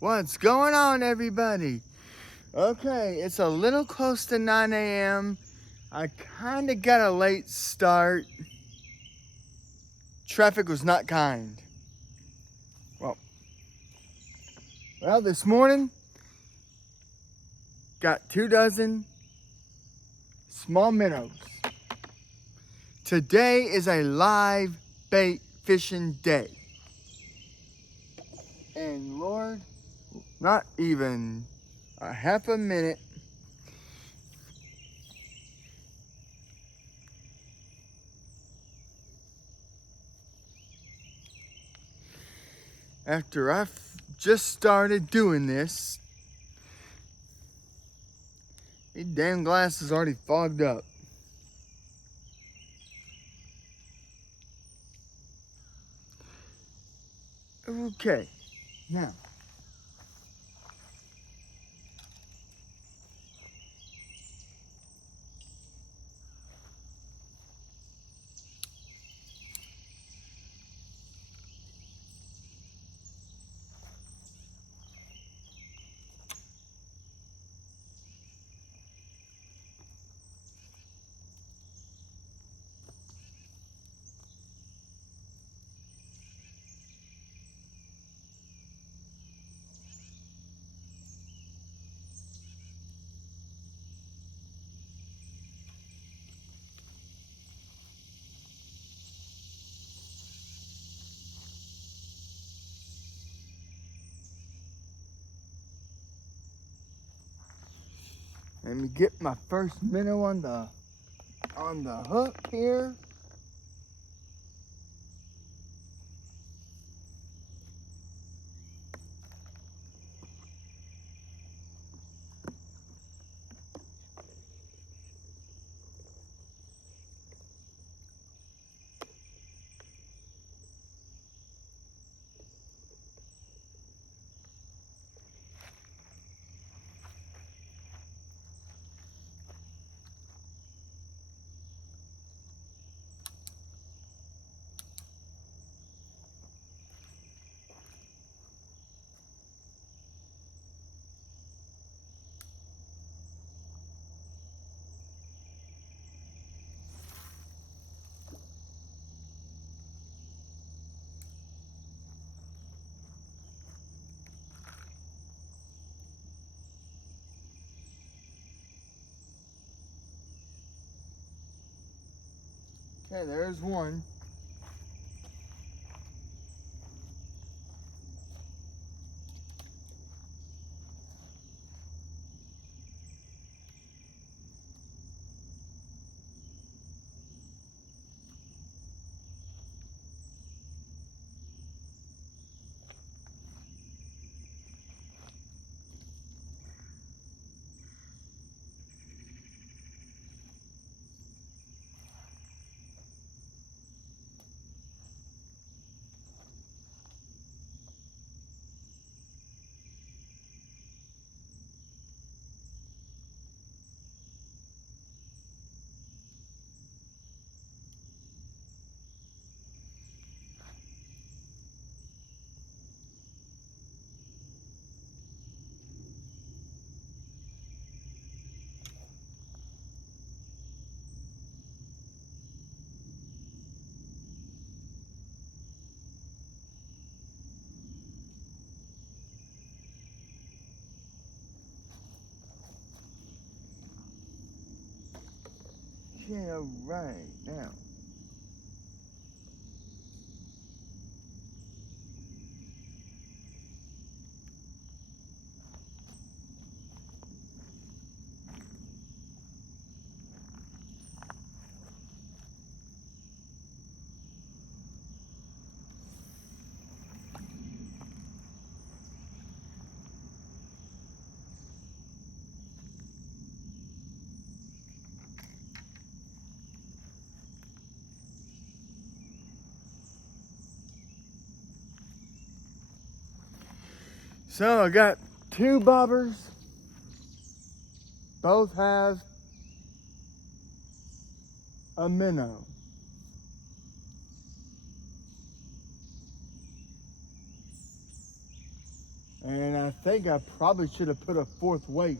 What's going on, everybody? Okay, it's a little close to 9 a.m. I kind of got a late start. Traffic was not kind. Well, this morning, got 2 dozen small minnows. Today is a live bait fishing day. And Lord, not even a half a minute, after I just started doing this, these damn glasses already fogged up. Okay, now, let me get my first minnow on the hook here. Okay, there's one. Okay, all right, now. So I got 2 bobbers. Both have a minnow. And I think I probably should have put a fourth weight.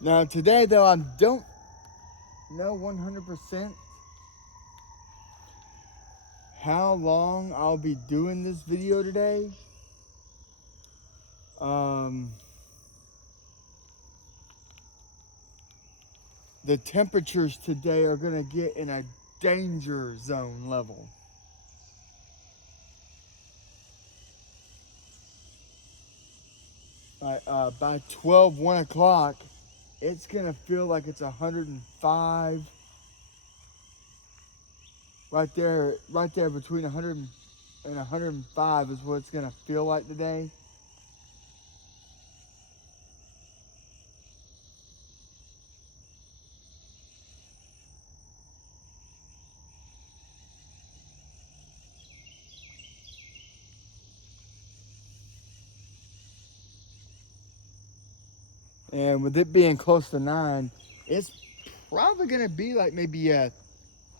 Now today though, I don't know 100% how long I'll be doing this video today. The temperatures today are gonna get in a danger zone level. By 1 o'clock, it's gonna feel like it's 105. Right there between 100 and 105 is what it's gonna feel like today. And with it being close to 9, it's probably gonna be like maybe a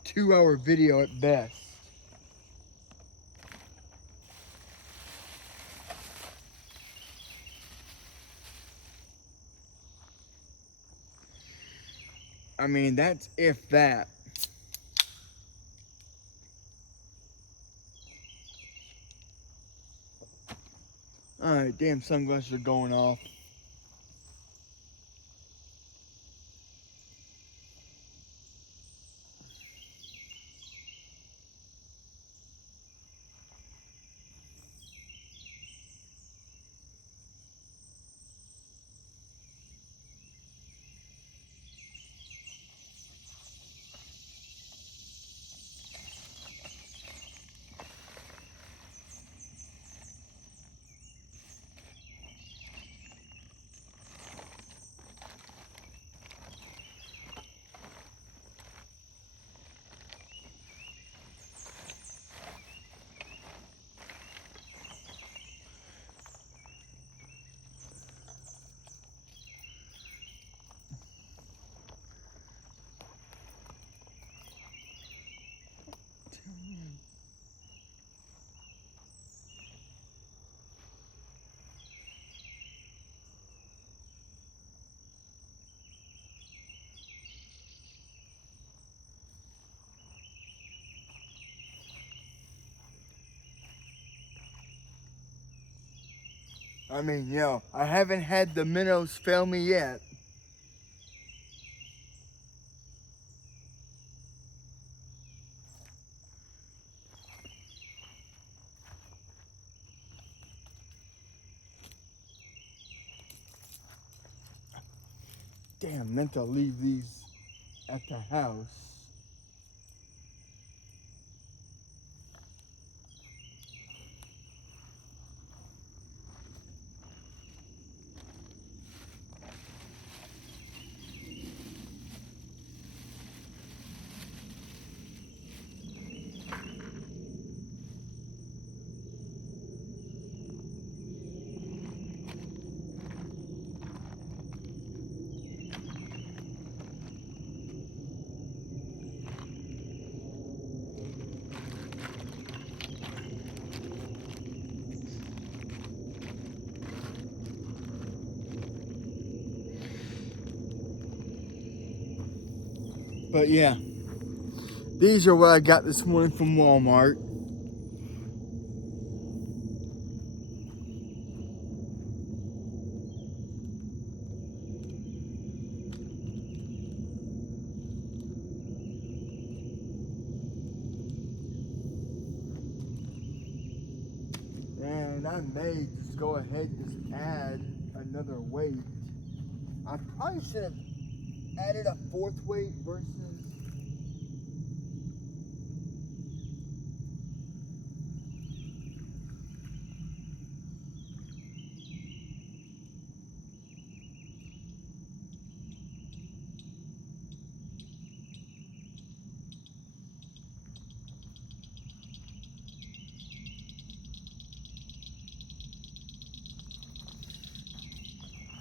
2-hour video at best. I mean, that's if that. Alright, damn sunglasses are going off. I mean, yo, I haven't had the minnows fail me yet. Damn, meant to leave these at the house. But yeah, these are what I got this morning from Walmart. I may just go ahead and just add another weight. I probably should have added a fourth weight versus.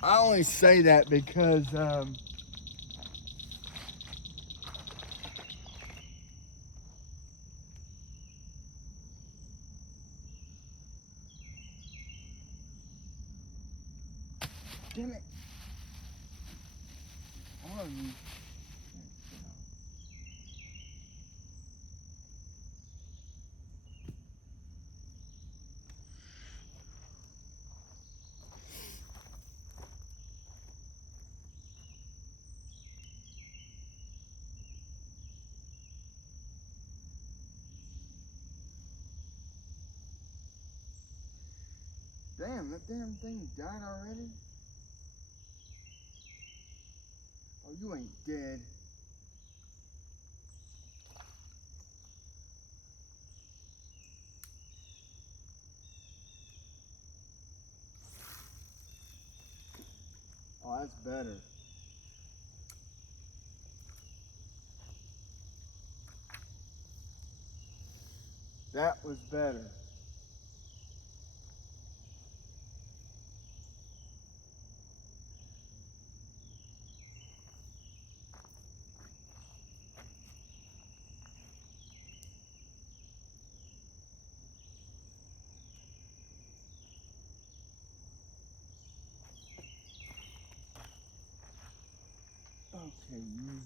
I only say that because damn it. Damn, that damn thing died already? Oh, you ain't dead. Oh, that's better. That was better. Okay, you.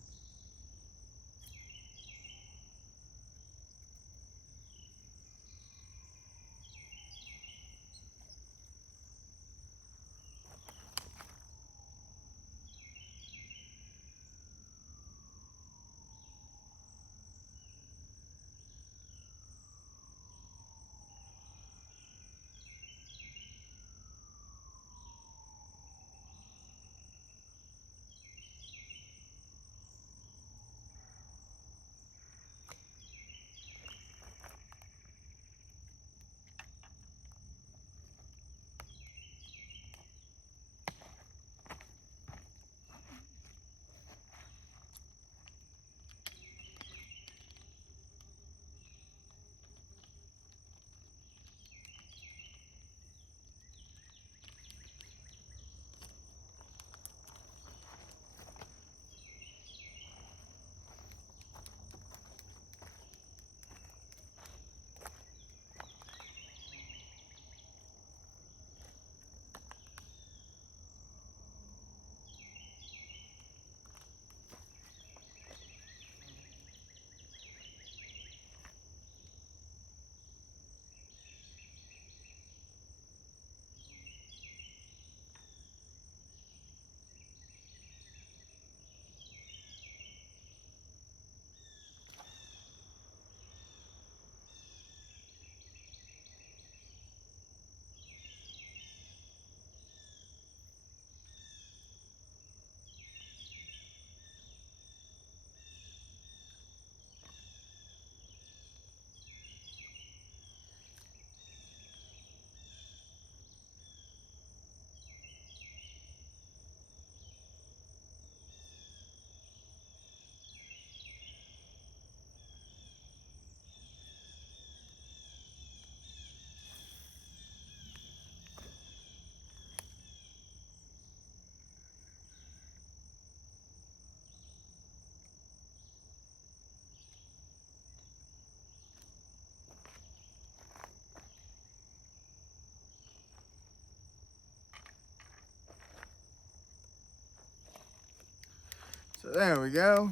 So there we go.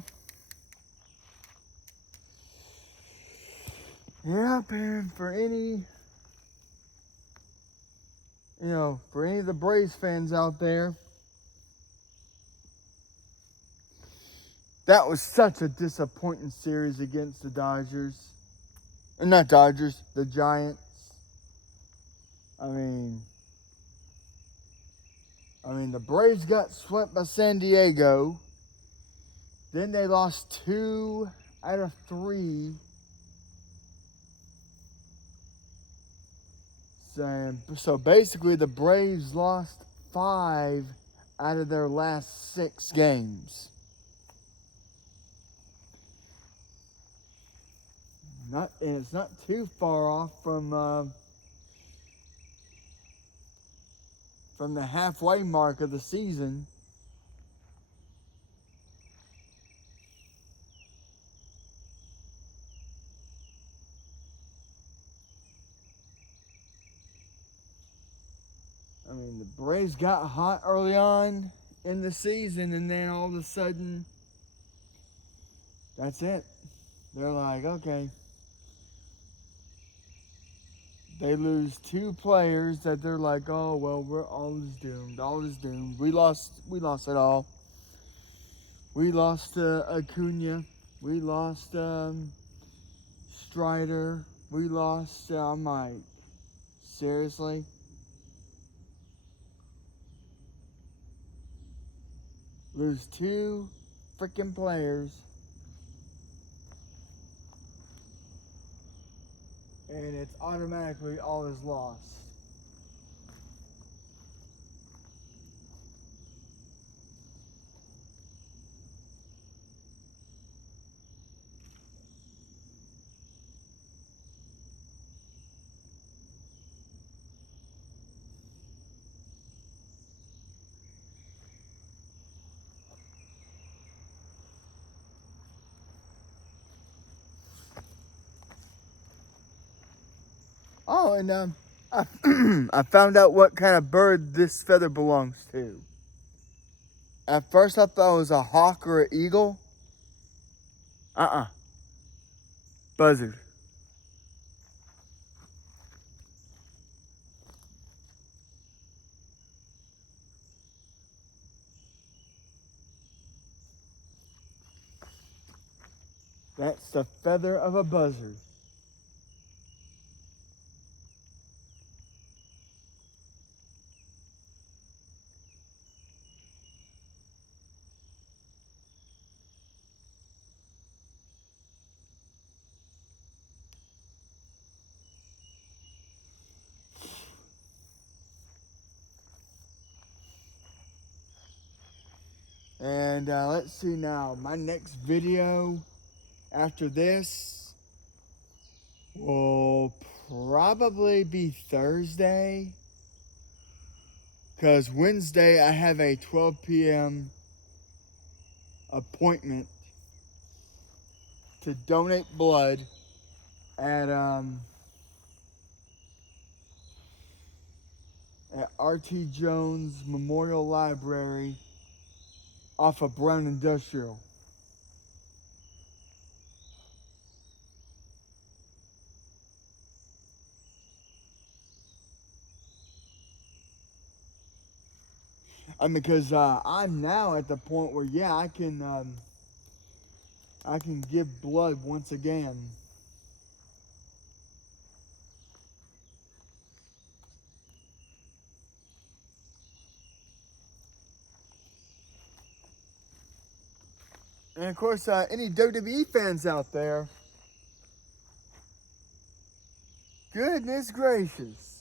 Yep, and for any, for any of the Braves fans out there, that was such a disappointing series against the Dodgers. Not Dodgers, the Giants. I mean, the Braves got swept by San Diego. Then they lost 2 out of 3. So basically, the Braves lost 5 out of their last 6 games. And it's not too far off from the halfway mark of the season. I mean, the Braves got hot early on in the season, and then all of a sudden, that's it. They're like, okay. They lose 2 players that they're like, oh well, we're all is doomed. All is doomed. We lost it all. We lost Acuna. We lost Strider. We lost. I'm like, seriously? Lose 2 freaking players, and it's automatically all is lost. Oh, and I, I found out what kind of bird this feather belongs to. At first, I thought it was a hawk or an eagle. Buzzard. That's the feather of a buzzard. And let's see now. My next video after this will probably be Thursday. Because Wednesday I have a 12 p.m. appointment to donate blood at R.T. Jones Memorial Library off of Brown Industrial. Because I'm now at the point where I can give blood once again. And of course, any WWE fans out there, goodness gracious,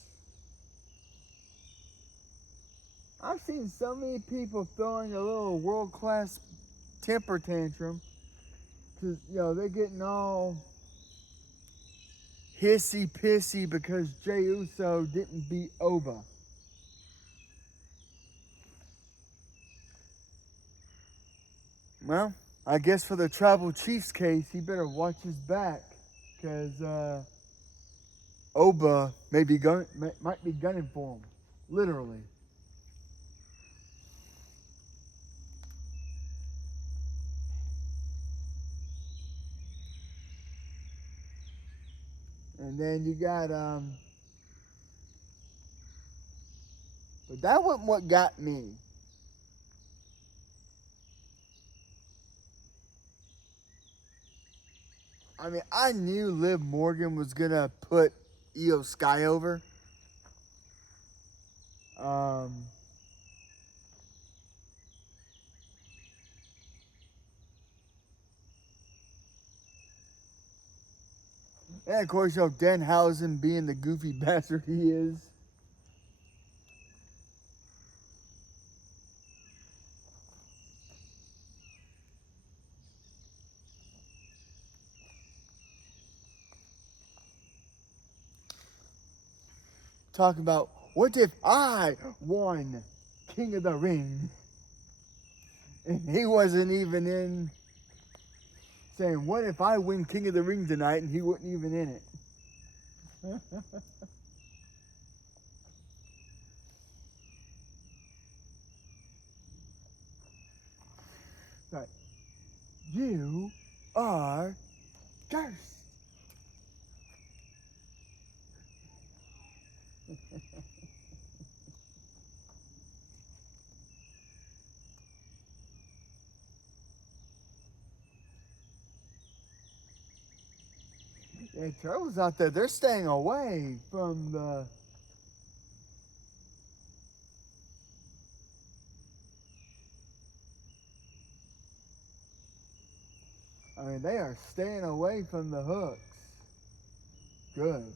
I've seen so many people throwing a little world-class temper tantrum because, they're getting all hissy-pissy because Jey Uso didn't beat Oba. Well, I guess for the Tribal Chief's case, he better watch his back because Oba might be gunning for him, literally. And then you got but that wasn't what got me. I mean, I knew Liv Morgan was gonna put Io Sky over. Um, and of course, Danhausen being the goofy bastard he is. Talking about, what if I won King of the Ring? And he wasn't even in. Saying, what if I win King of the Ring tonight and he wasn't even in it? But you are cursed. Yeah, turtles out there, they're staying away from the. I mean, they are staying away from the hooks. Good.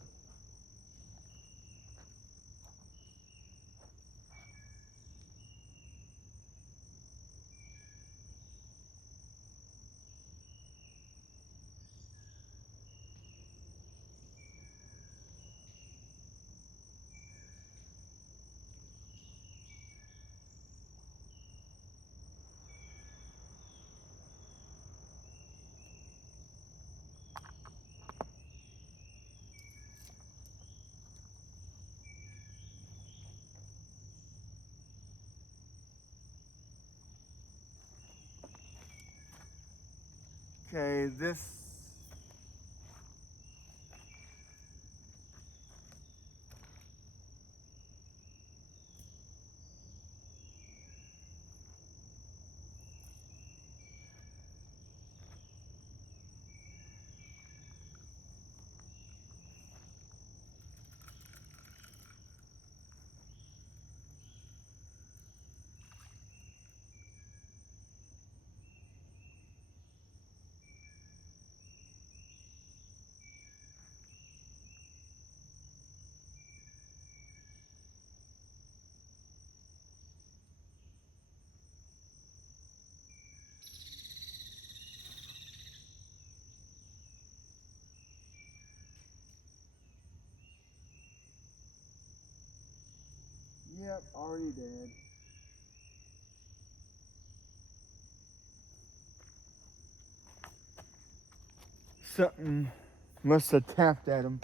Okay, this. Yep, already dead. Something must have tapped at him.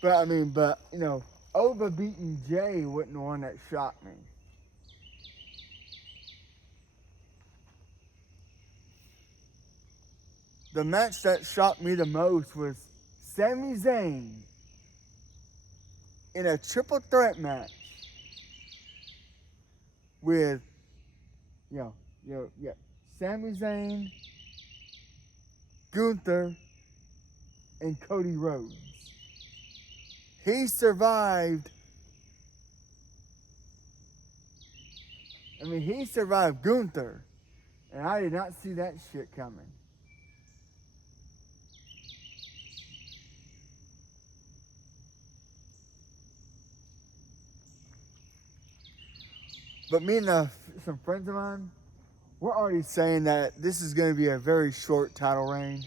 But I mean, overbeaten Jay wasn't the one that shocked me. The match that shocked me the most was Sami Zayn in a triple threat match with, yeah, Sami Zayn, Gunther, and Cody Rhodes. He survived. I mean, he survived Gunther, and I did not see that shit coming. But me and some friends of mine, we're already saying that this is going to be a very short title reign.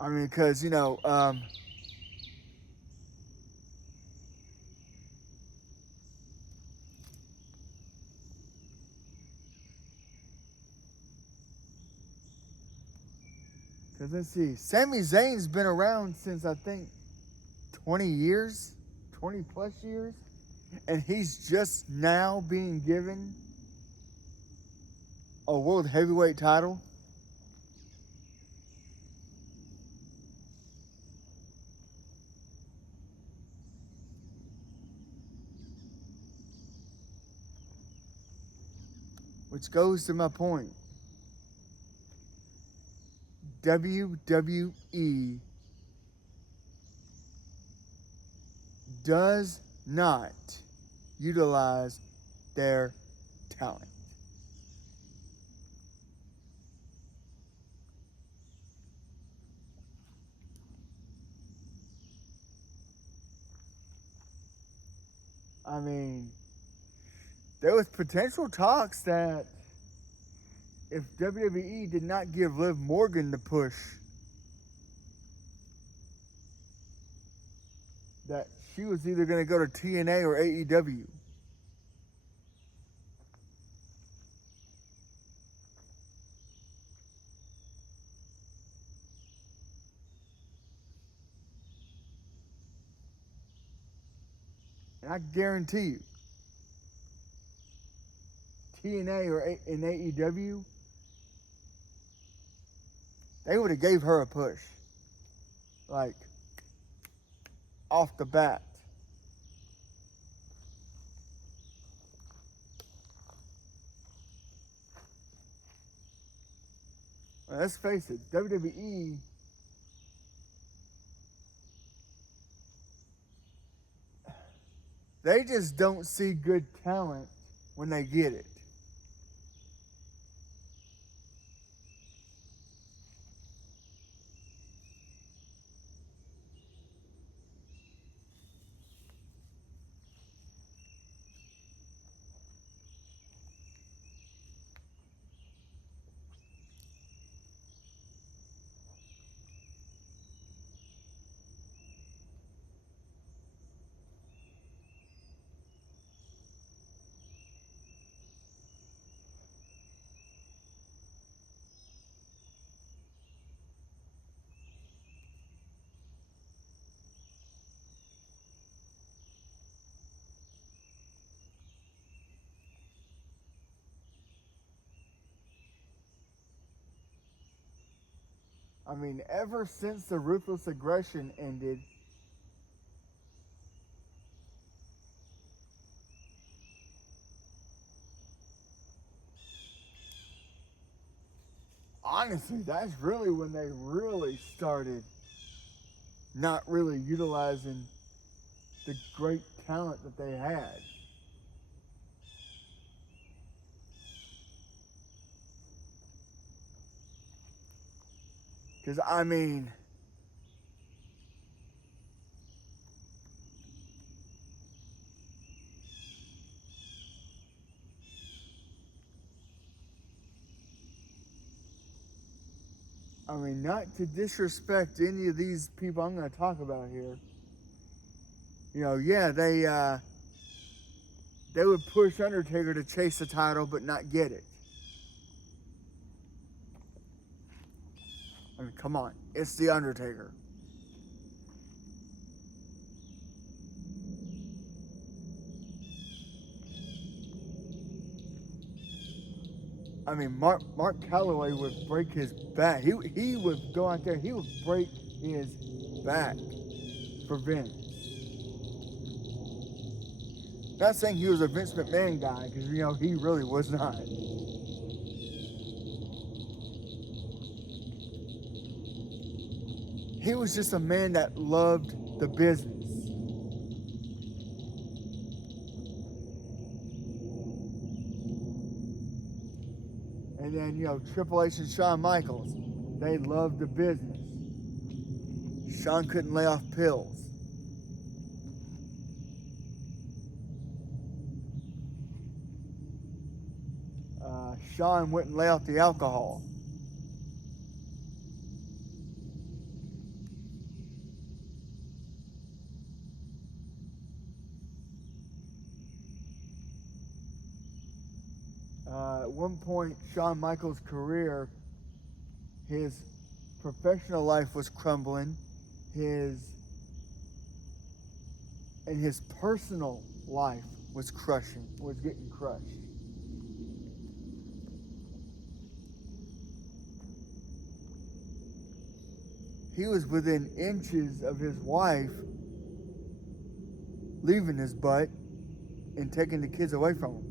I mean, because, because let's see, Sami Zayn's been around since I think 20 years, 20 plus years, and he's just now being given a world heavyweight title. Which goes to my point. WWE does not utilize their talent. I mean, there was potential talks that if WWE did not give Liv Morgan the push, that she was either going to go to TNA or AEW. And I guarantee you, TNA or in AEW, they would have gave her a push. Like, off the bat. Well, let's face it, WWE, they just don't see good talent when they get it. I mean, ever since the Ruthless Aggression ended, honestly, that's really when they really started not really utilizing the great talent that they had. Because, I mean, not to disrespect any of these people I'm going to talk about here. Yeah, they would push Undertaker to chase the title but not get it. I mean, come on. It's The Undertaker. I mean, Mark Calloway would break his back. He would go out there. He would break his back for Vince. Not saying he was a Vince McMahon guy, because, he really was not. He was just a man that loved the business. And then, Triple H and Shawn Michaels, they loved the business. Shawn couldn't lay off pills. Shawn wouldn't lay off the alcohol. At one point, Shawn Michaels' career, his professional life was crumbling, his personal life was getting crushed. He was within inches of his wife leaving his butt and taking the kids away from him.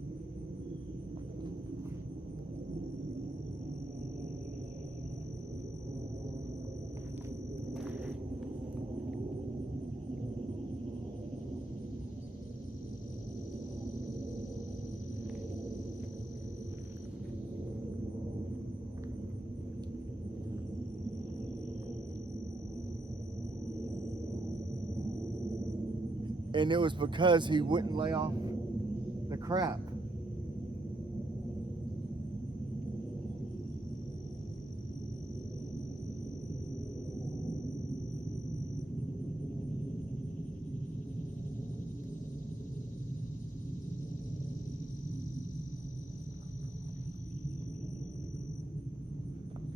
And it was because he wouldn't lay off the crap.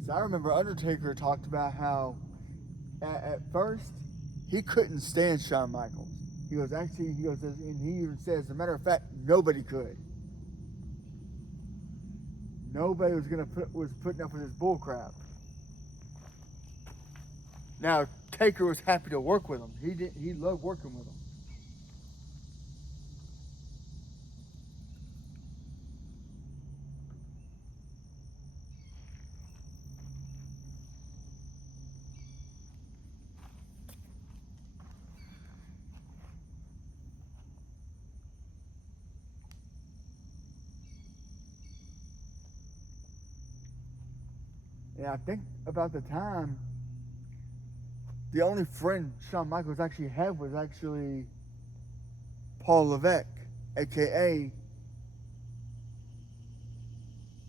So I remember Undertaker talked about how at first he couldn't stand Shawn Michaels. He goes, and he even says, as a matter of fact, nobody could. Nobody was putting up with his bull crap. Now Taker was happy to work with him. He loved working with him. And I think about the time, the only friend Shawn Michaels actually had was actually Paul Levesque, aka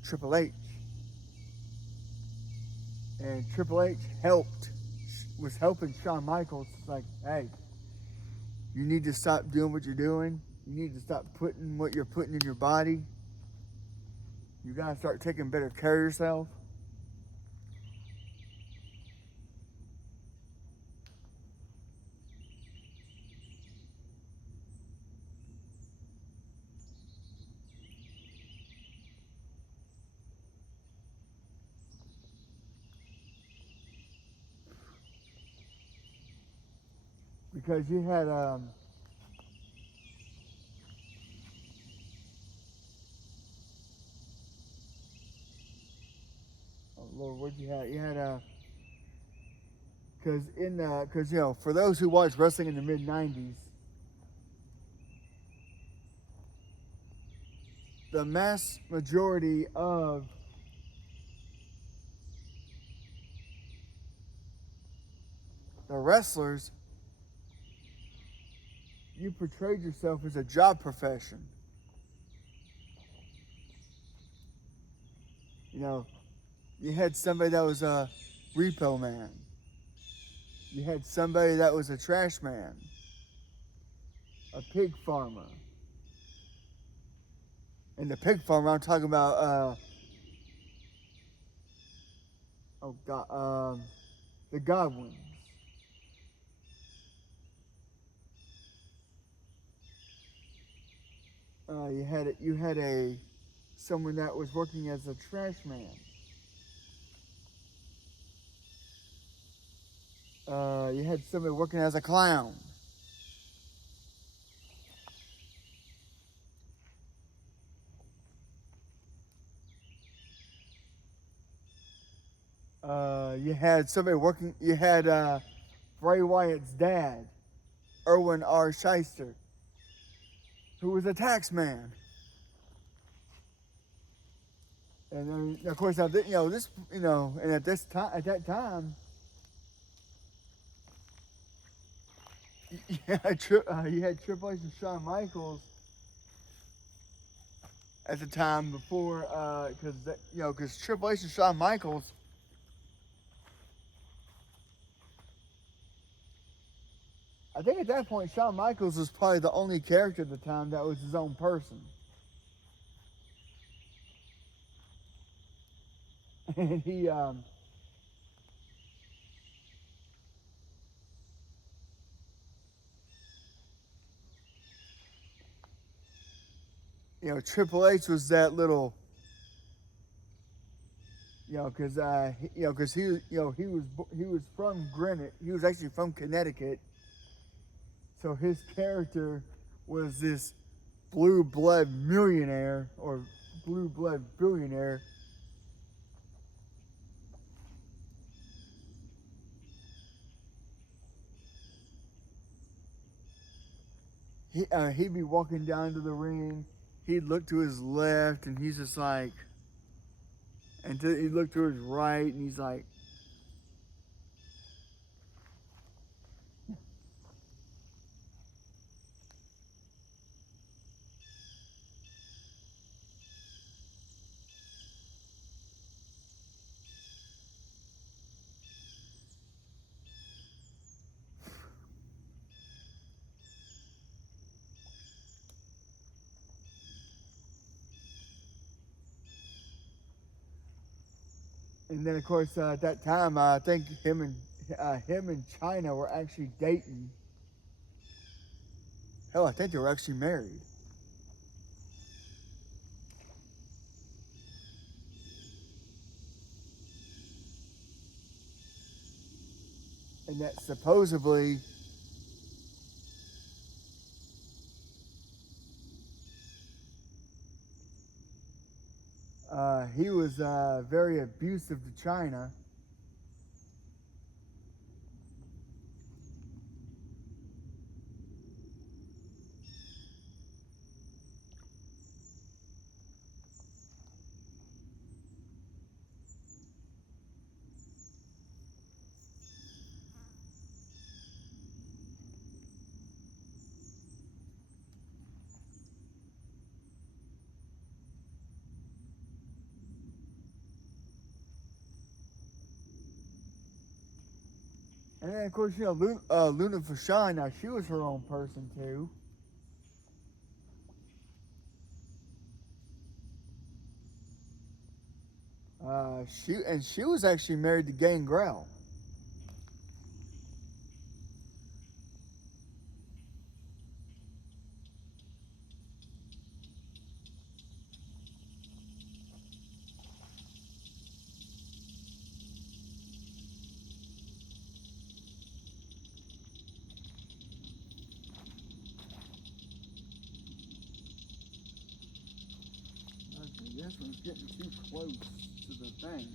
Triple H. And Triple H was helping Shawn Michaels. Like, hey, you need to stop doing what you're doing. You need to stop putting what you're putting in your body. You gotta start taking better care of yourself. Because you had oh Lord, what you had? You had because for those who watched wrestling in the mid '90s, the mass majority of the wrestlers, you portrayed yourself as a job profession. You had somebody that was a repo man. You had somebody that was a trash man, a pig farmer. And the pig farmer, I'm talking about, the Godwins. You had someone that was working as a trash man. You had somebody working as a clown. You had somebody working. You had Bray Wyatt's dad, Erwin R. Shyster, who was a tax man. And then, of course, now this, and at that time, you had Triple H and Shawn Michaels at the time before, because because Triple H and Shawn Michaels, I think at that point Shawn Michaels was probably the only character at the time that was his own person, and Triple H was that little, because because he was from Greenwich, he was actually from Connecticut, so his character was this blue blood millionaire or blue blood billionaire. He'd be walking down to the ring. He'd look to his left, and he's just like, and he'd look to his right, and he's like, and then of course at that time I think him and China were actually dating. Hell, I think they were actually married, and that supposedly he was very abusive to China. And then of course Luna Vachon, now she was her own person too. She was actually married to Gangrel. Okay, this one's getting too close to the thing.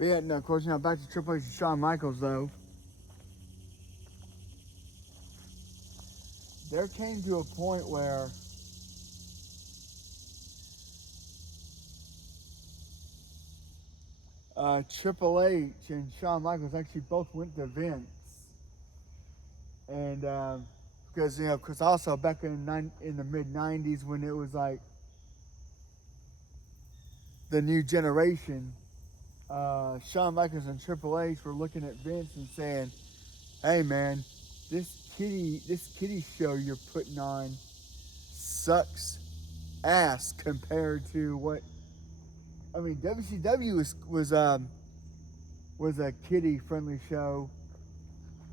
But yeah, no, of course, back to Triple H and Shawn Michaels, though. There came to a point where Triple H and Shawn Michaels actually both went to Vince. And because, because also back in the mid-90s when it was like the new generation, Shawn Michaels and Triple H were looking at Vince and saying, "Hey man, this kitty show you're putting on sucks ass compared to what I mean. WCW was a kiddie friendly show,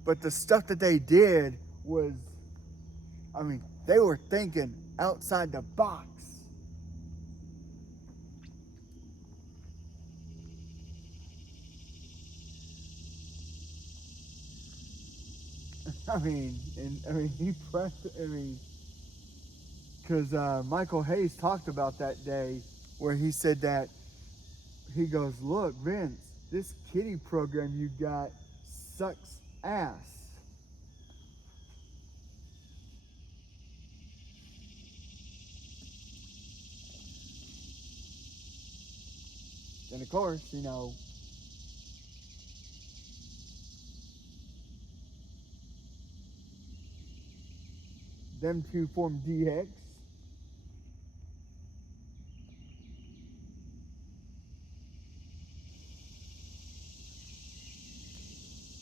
but the stuff that they did was, I mean, they were thinking outside the box." He pressed. Because Michael Hayes talked about that day where he said that he goes, "Look, Vince, this kiddie program you got sucks ass." And of course, them two formed DX.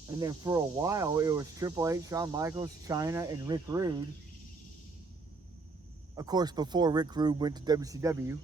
And then for a while, it was Triple H, Shawn Michaels, Chyna, and Rick Rude. Of course, before Rick Rude went to WCW.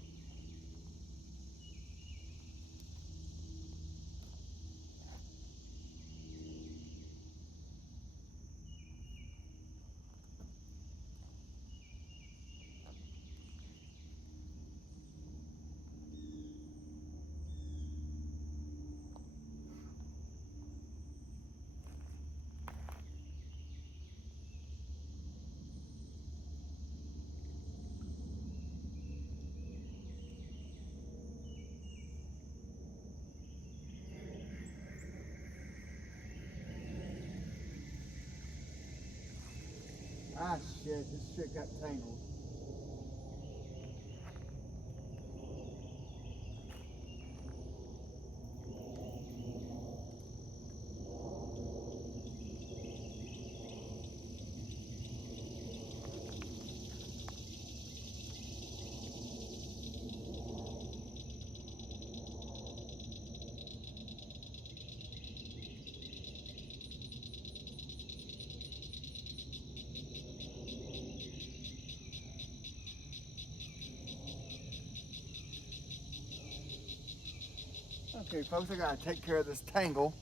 Ah, shit, this shit got tangled. Okay, folks, I gotta take care of this tangle.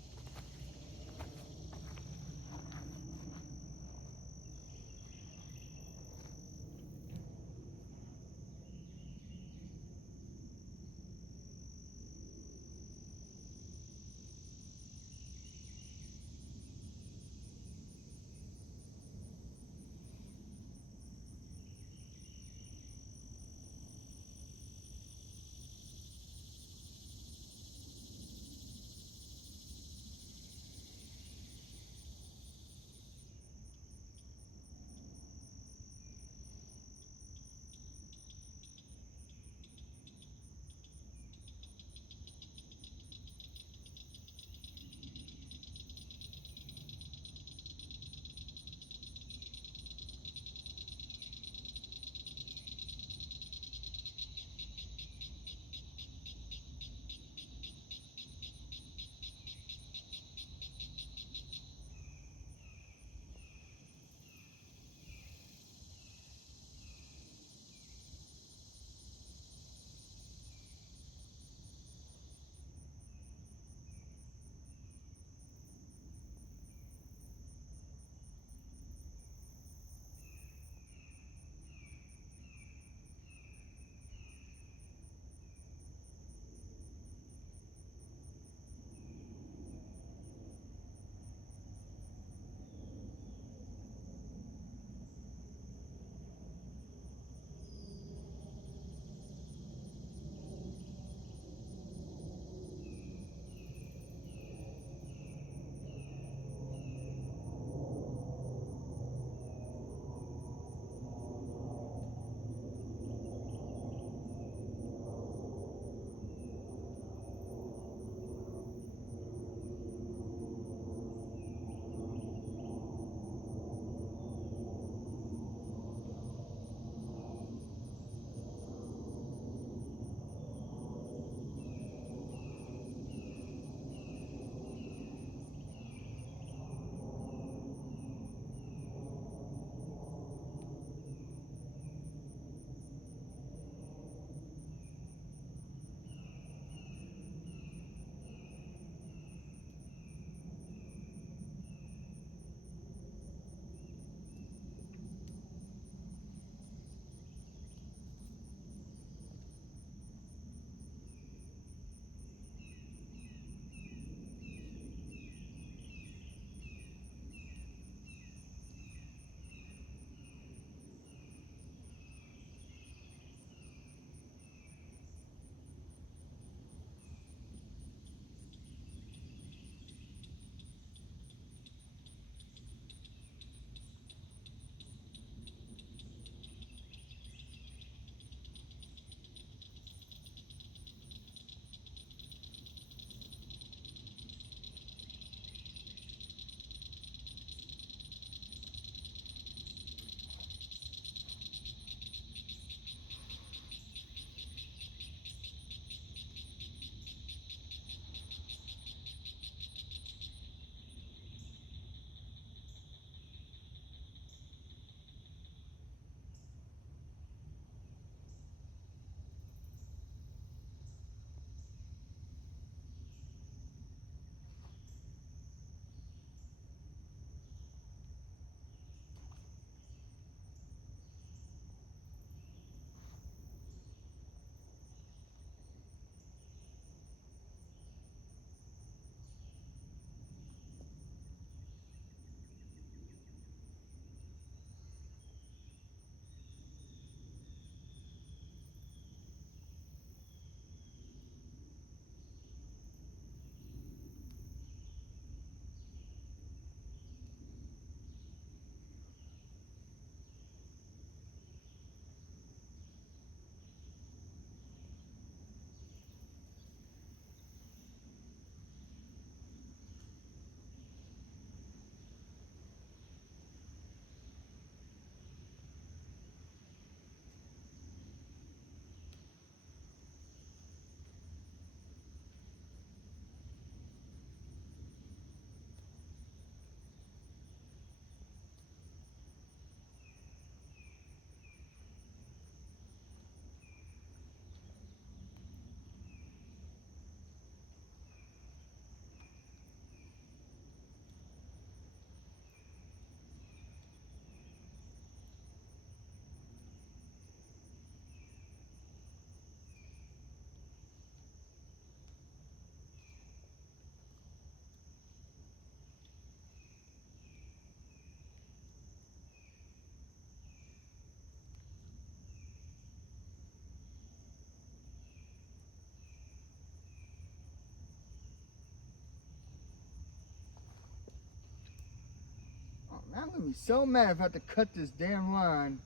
I'm gonna be so mad if I have to cut this damn line.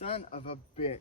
Son of a bitch.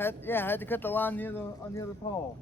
I had to cut the line on the other pole.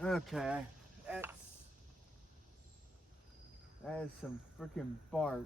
Okay, that is some freaking bark.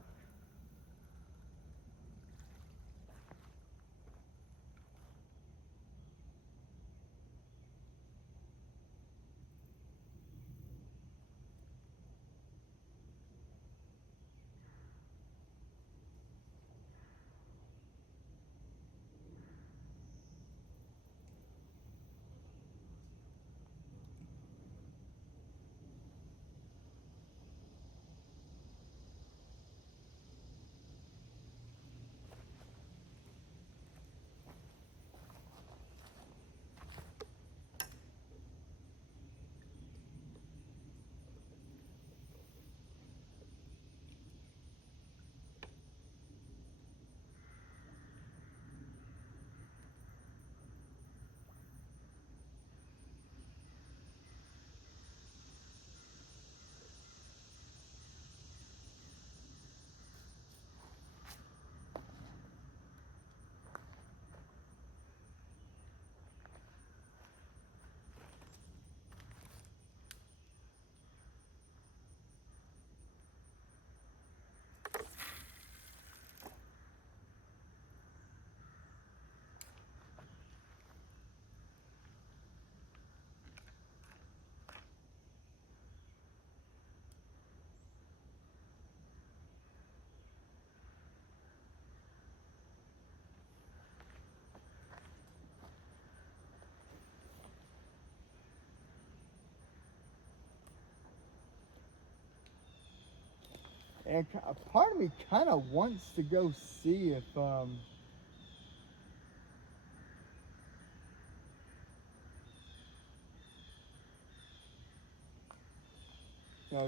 And a part of me kind of wants to go see if,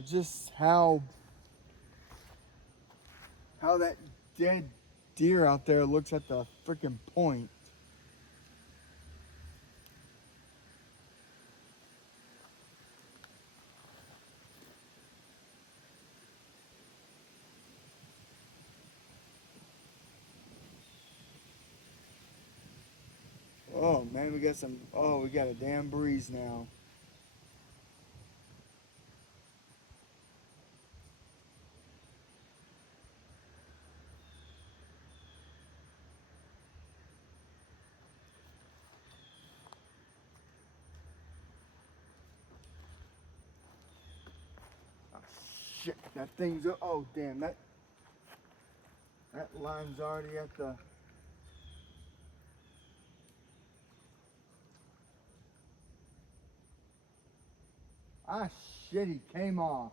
just how that dead deer out there looks at the freaking point. Oh man, we got some. Oh, we got a damn breeze now. Oh, shit, that thing's. Oh damn, that line's already at the. Ah shit, he came off.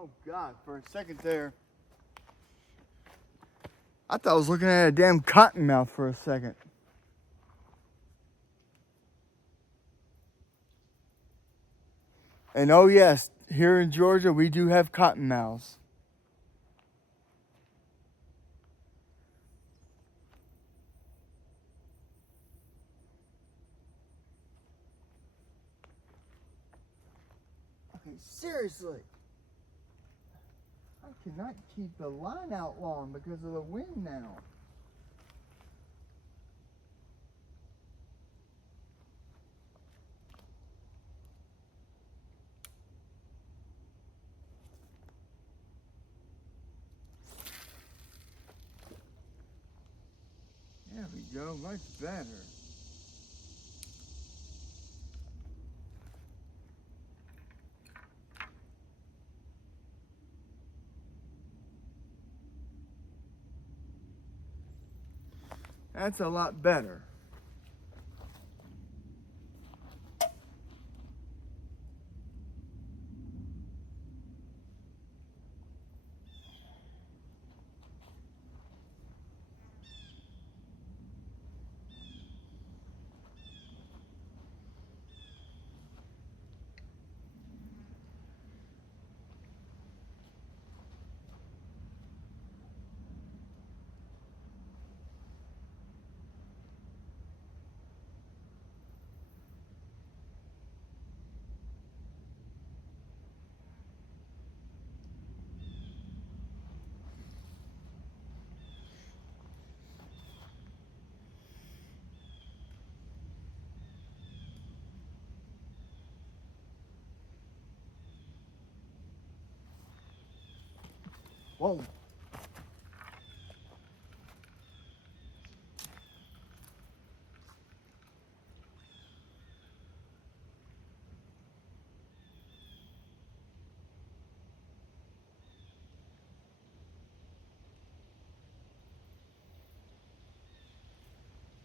Oh god, for a second there, I thought I was looking at a damn cottonmouth for a second. And oh yes, here in Georgia we do have cottonmouths. seriously. I cannot keep the line out long because of the wind now. There we go, much better. That's a lot better. Whoa.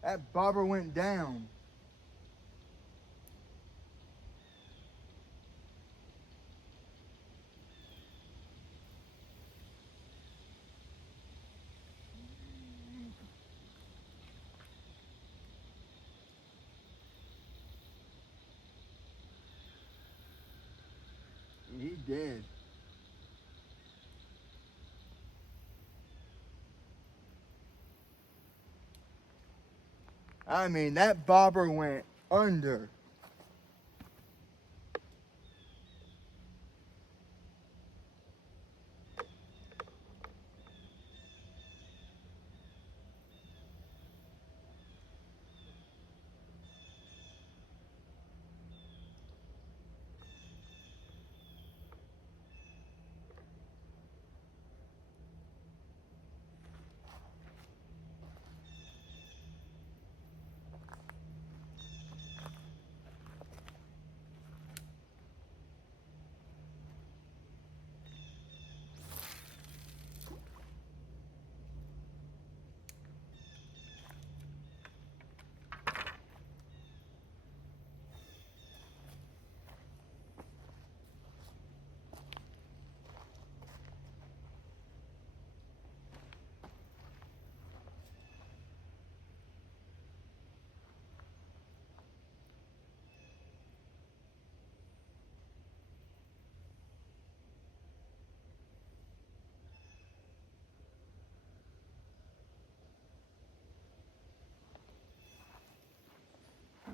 That bobber went down. He did. I mean, that bobber went under.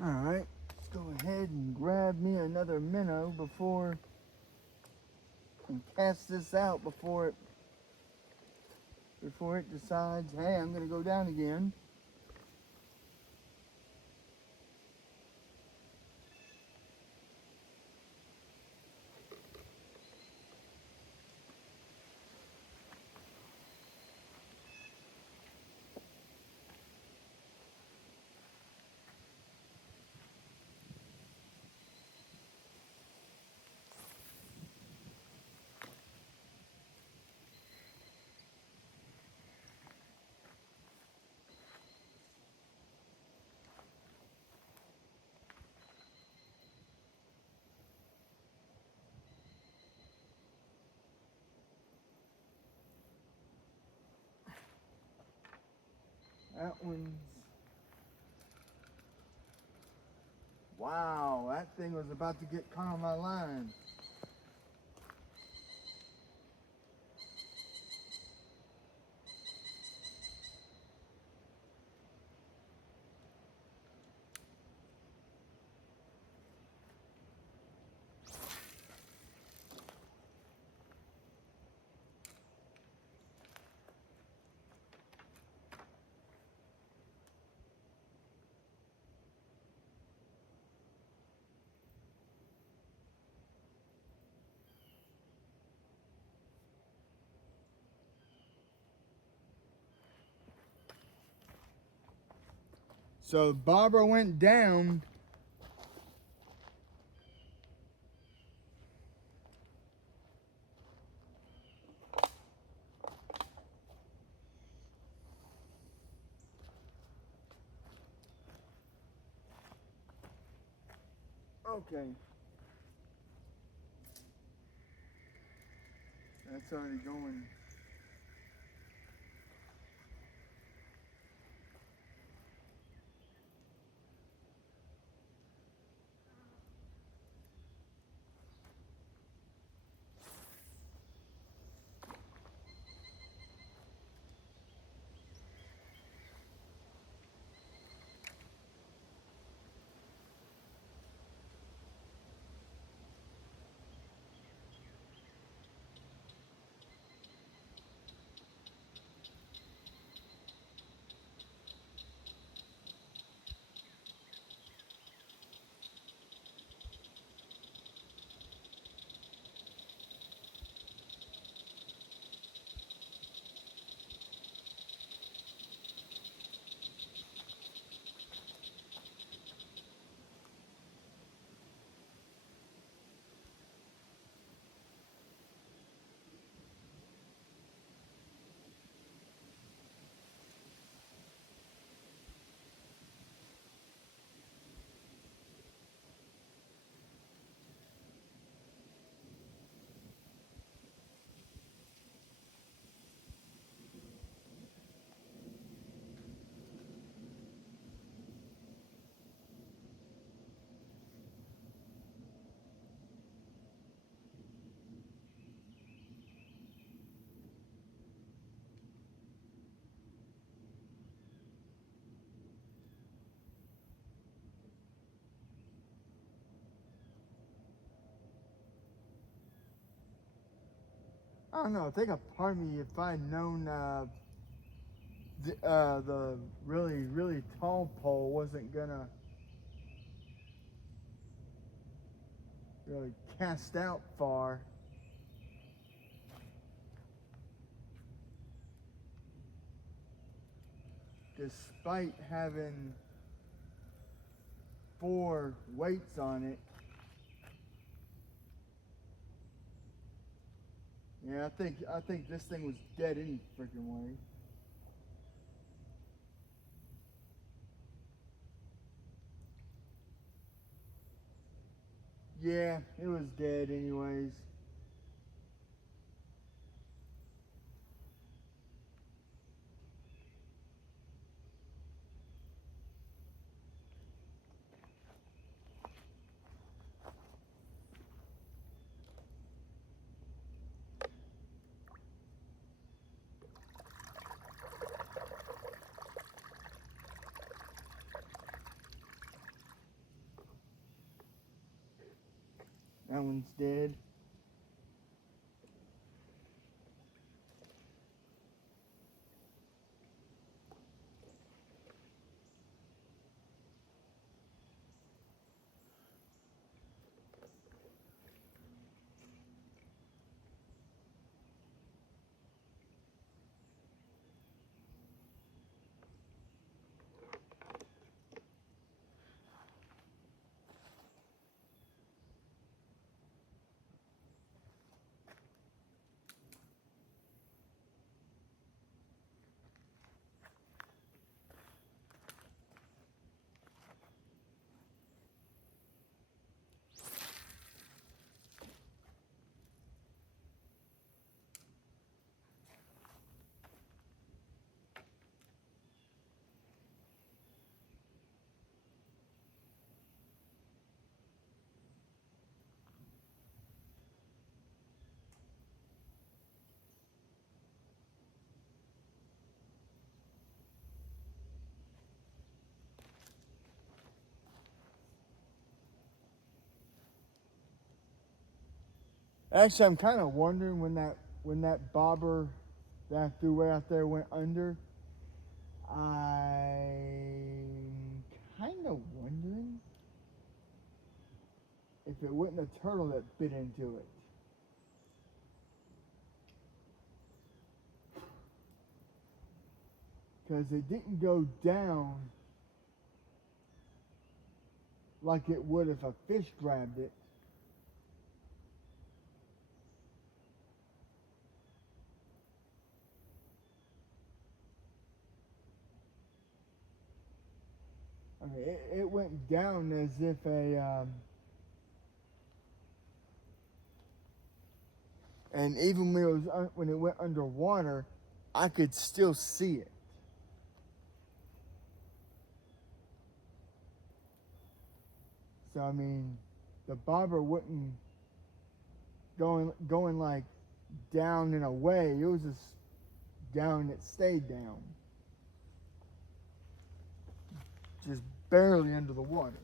All right, let's go ahead and grab me another minnow and cast this out before it decides, hey, I'm gonna go down again. That one's, wow, that thing was about to get caught on my line. So bobber went down. Okay. That's already going. I don't know. I think a part of me, if I'd known the really really tall pole wasn't gonna really cast out far, despite having 4 weights on it. Yeah, I think this thing was dead any freaking way. Yeah, it was dead anyways. That one's dead. Actually, I'm kind of wondering when that bobber that I threw way out there went under. I'm kind of wondering if it wasn't a turtle that bit into it. Because it didn't go down like it would if a fish grabbed it. I mean, it went down as if and even when it went underwater, I could still see it. So I mean, the bobber wouldn't going like down and away. It was just down. It stayed down, just barely under the water.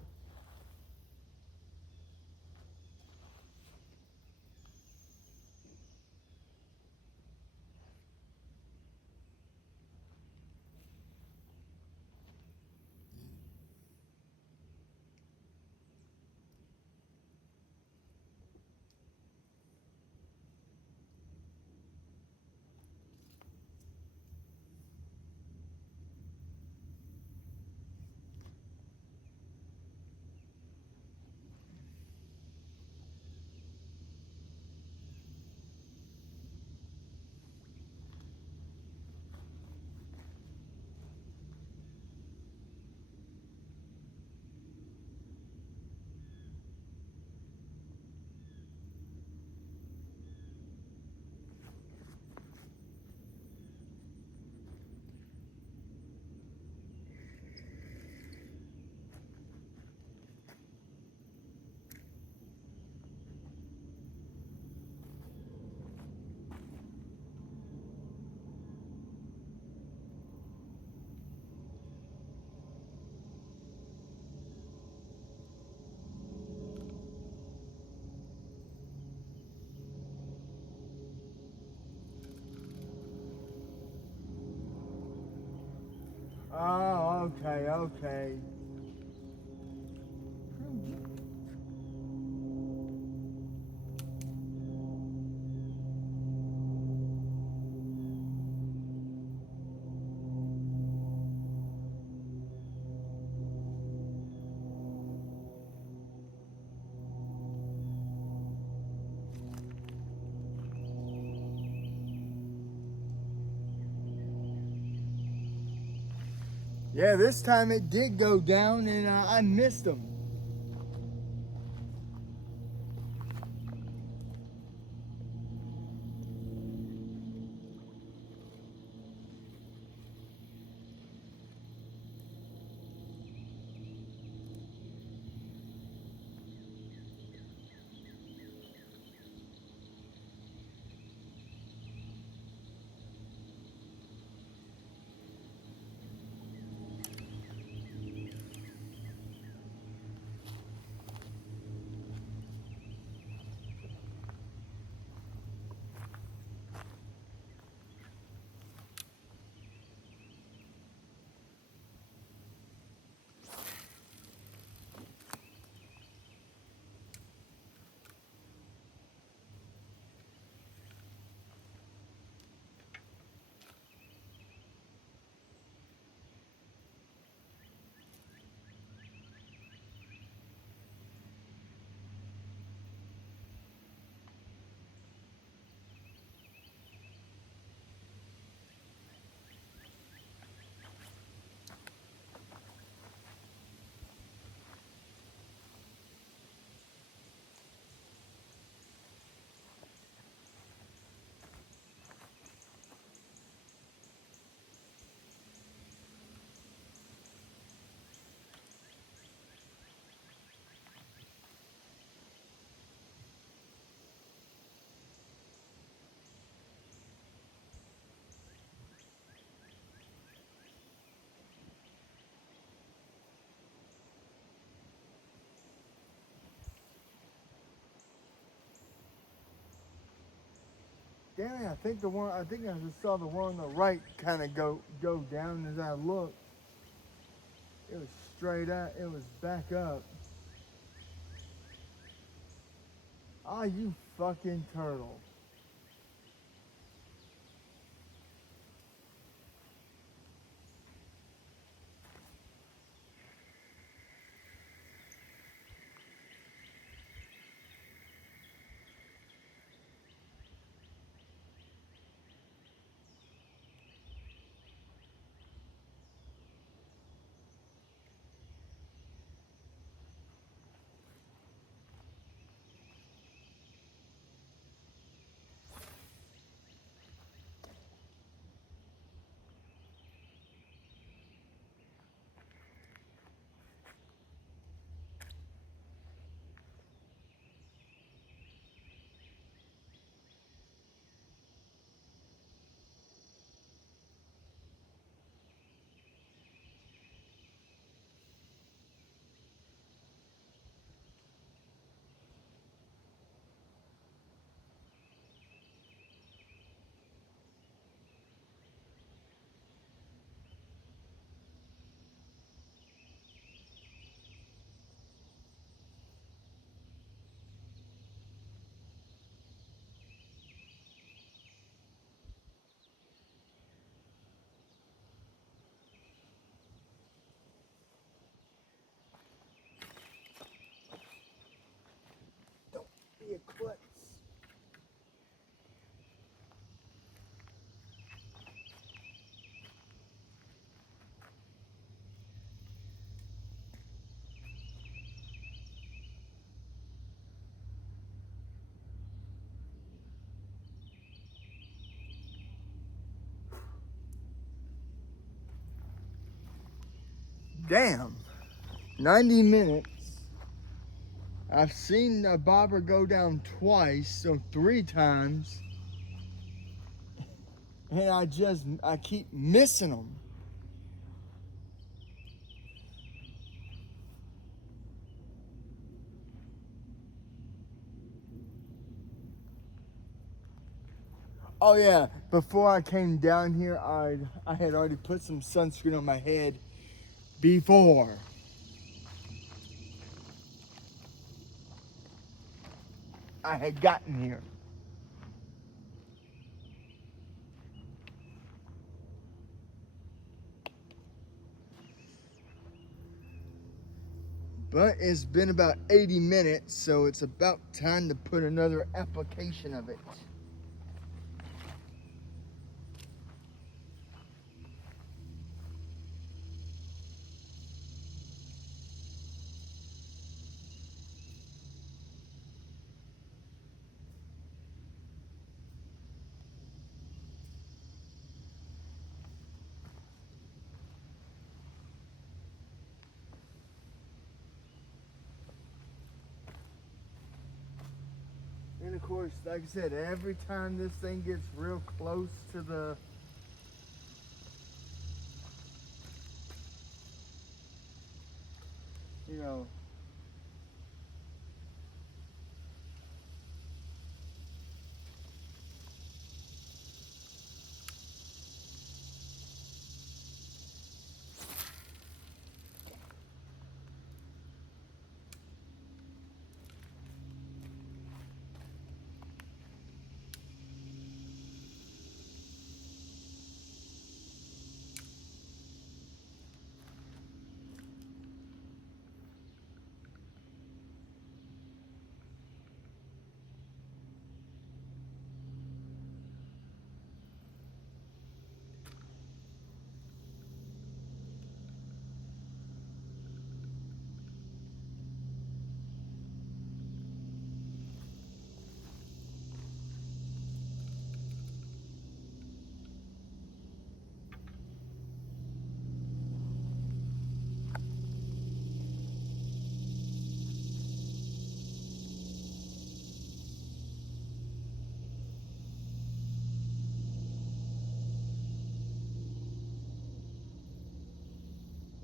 Oh, okay, okay. Yeah, this time it did go down, and I missed them. Damn it, I think I just saw the one on the right kind of go down as I looked. It was straight up. It was back up. Ah, you fucking turtle. Damn. 90 minutes. I've seen a bobber go down twice, so 3 times. And I keep missing them. Oh yeah, before I came down here, I had already put some sunscreen on my head before. I had gotten here. But it's been about 80 minutes, so it's about time to put another application of it. And of course, like I said, every time this thing gets real close to the you know,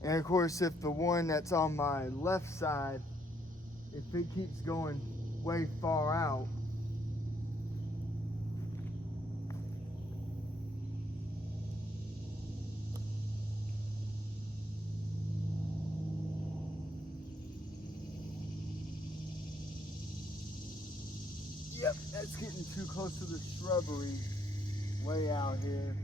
and of course, if the one that's on my left side, if it keeps going way far out, yep, that's getting too close to the shrubbery way out here.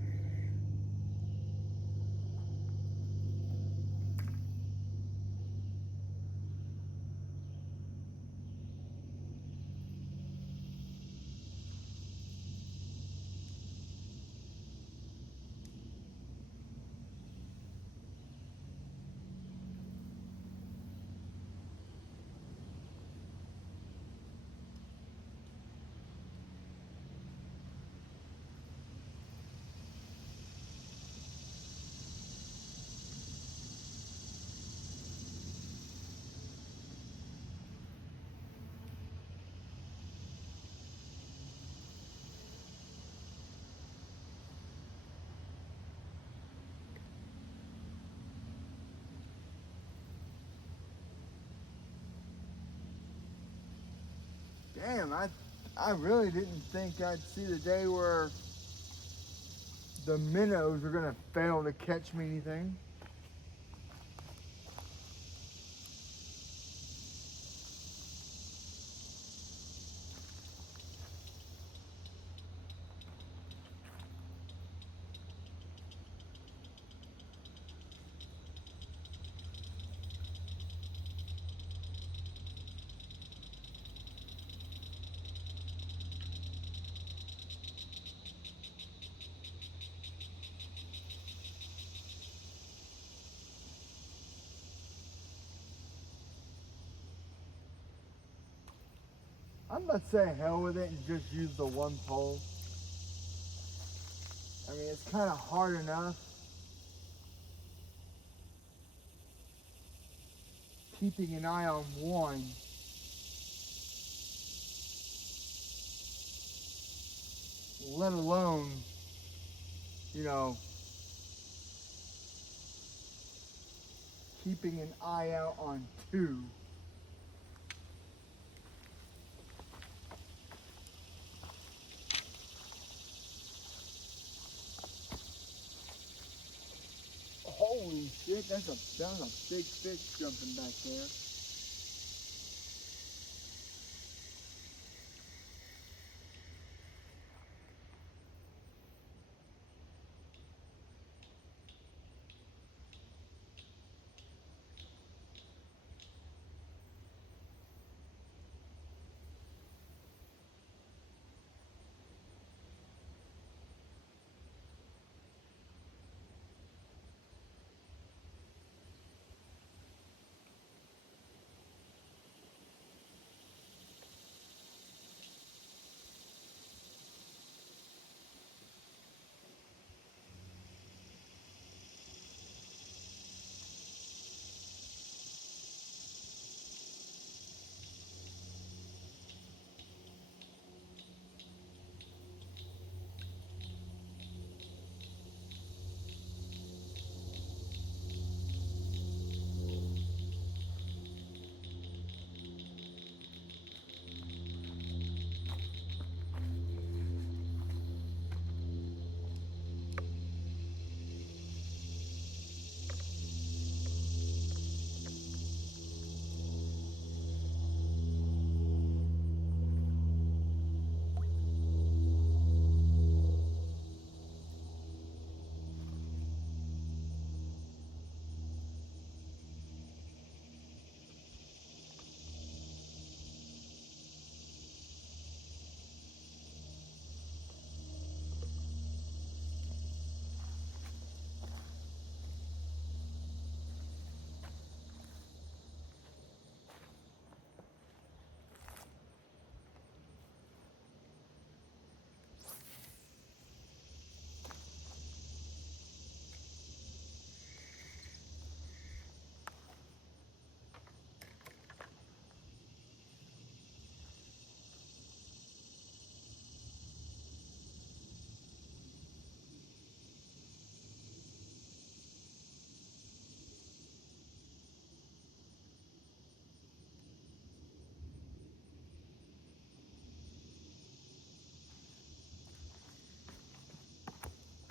Damn, I really didn't think I'd see the day where the minnows are gonna fail to catch me anything. I'm about to say hell with it and just use the one pole. I mean, it's kind of hard enough. keeping an eye on one, let alone, you know, keeping an eye out on two. Holy shit, that was a big fish jumping back there.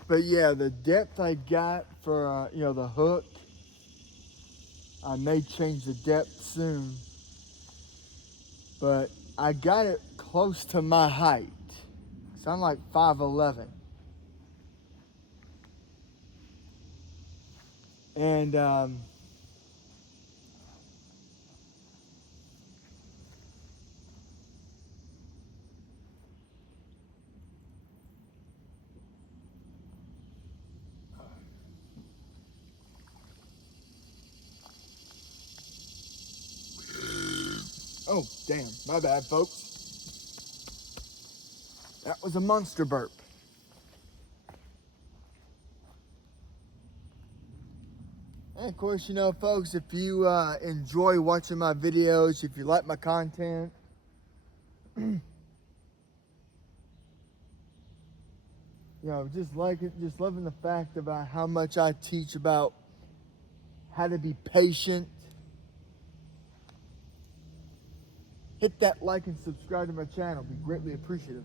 But yeah, the depth I got for the hook, I may change the depth soon. But I got it close to my height. So I'm like 5'11". And oh damn, my bad, folks. That was a monster burp. And of course, folks, if you enjoy watching my videos, if you like my content, just like it, just loving the fact about how much I teach about how to be patient. Hit that like and subscribe to my channel. Be greatly appreciative.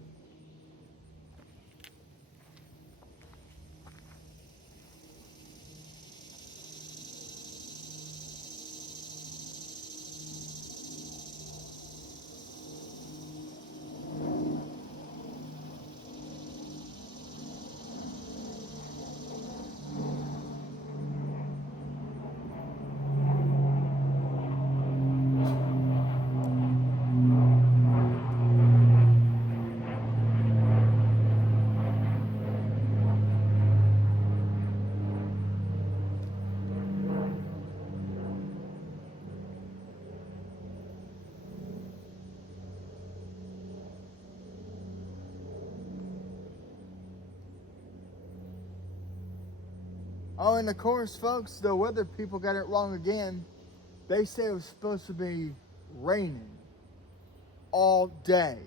Oh, and of course, folks, the weather people got it wrong again. They say it was supposed to be raining all day.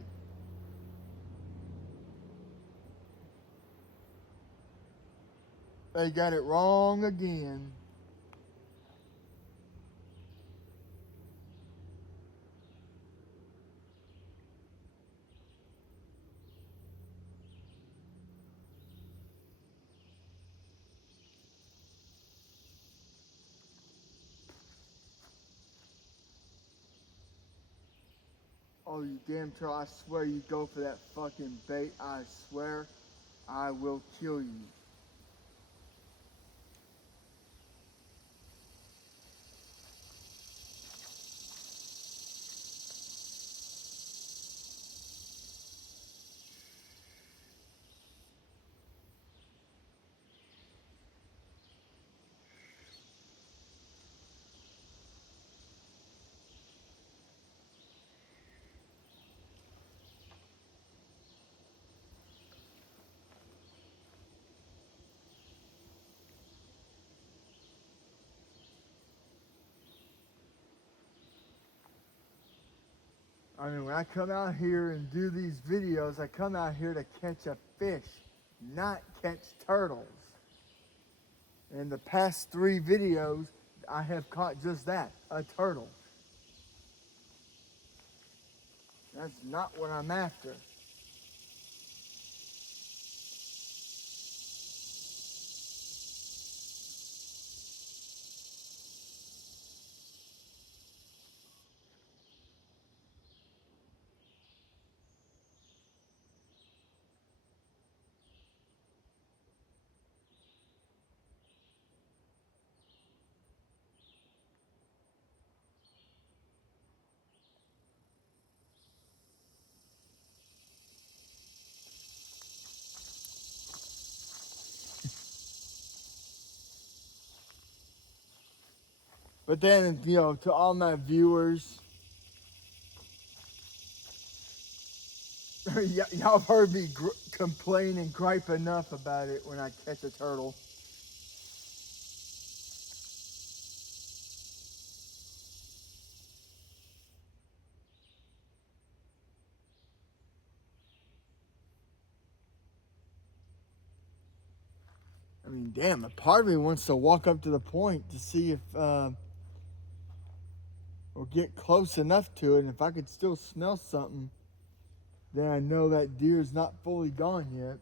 They got it wrong again. Oh, you damn turtle, I swear you go for that fucking bait. I swear I will kill you. I mean, when I come out here and do these videos, I come out here to catch a fish, not catch turtles. In the past 3 videos, I have caught just that, a turtle. That's not what I'm after. But then, to all my viewers, y'all have heard me complain and gripe enough about it when I catch a turtle. I mean, damn, a part of me wants to walk up to the point to see if, or get close enough to it, and if I could still smell something, then I know that deer's not fully gone yet.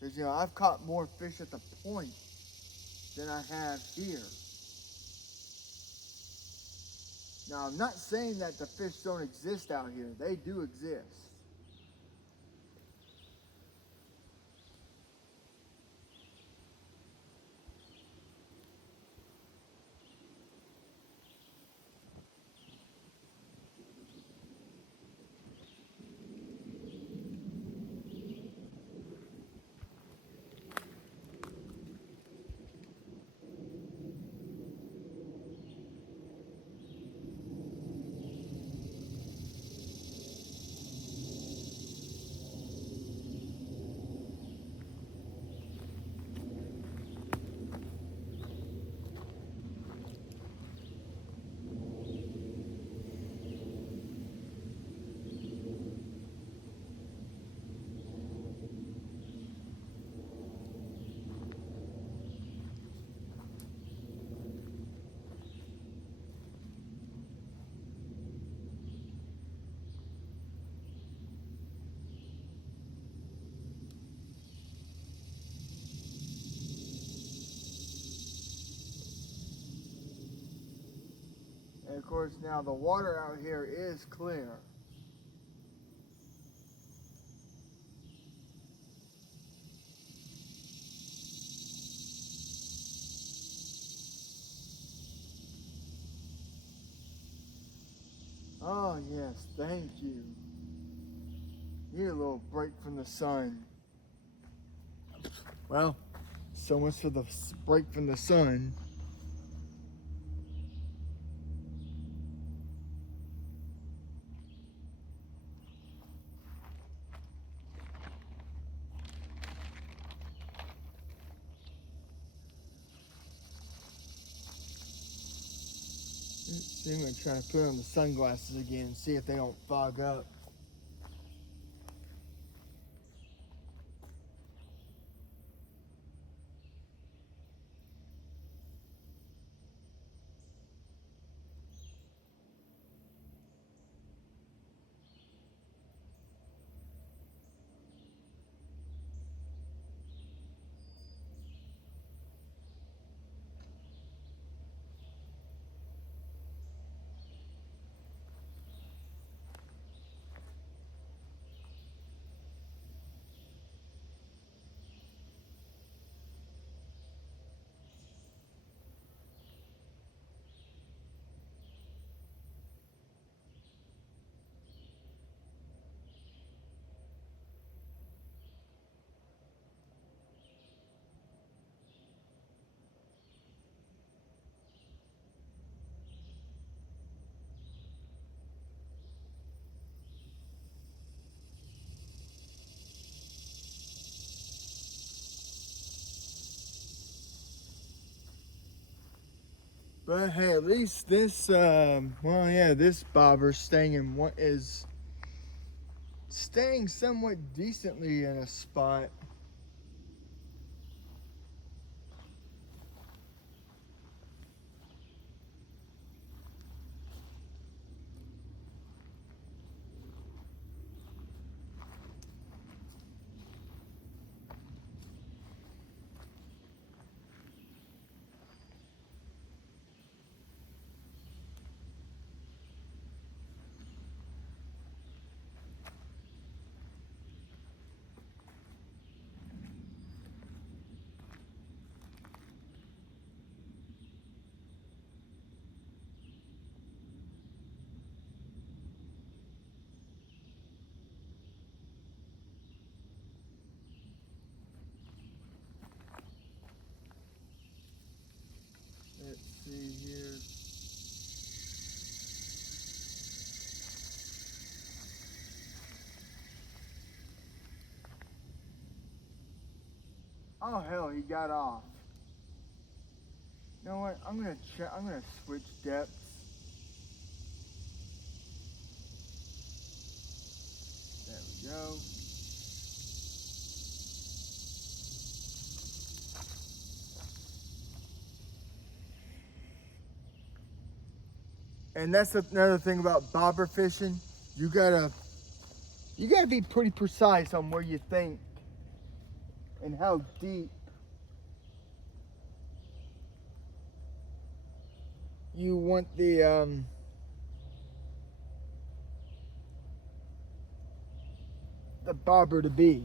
Because, I've caught more fish at the point than I have here. Now, I'm not saying that the fish don't exist out here. They do exist. And of course, now the water out here is clear. Oh, yes, thank you. Need a little break from the sun. Well, so much for the break from the sun. See, I'm gonna try to put on the sunglasses again and see if they don't fog up. But hey, at least this, this bobber is staying somewhat decently in a spot. Let's see here. Oh hell, he got off. You know what? I'm gonna switch depths. There we go. And that's another thing about bobber fishing. You gotta be pretty precise on where you think and how deep you want the bobber to be.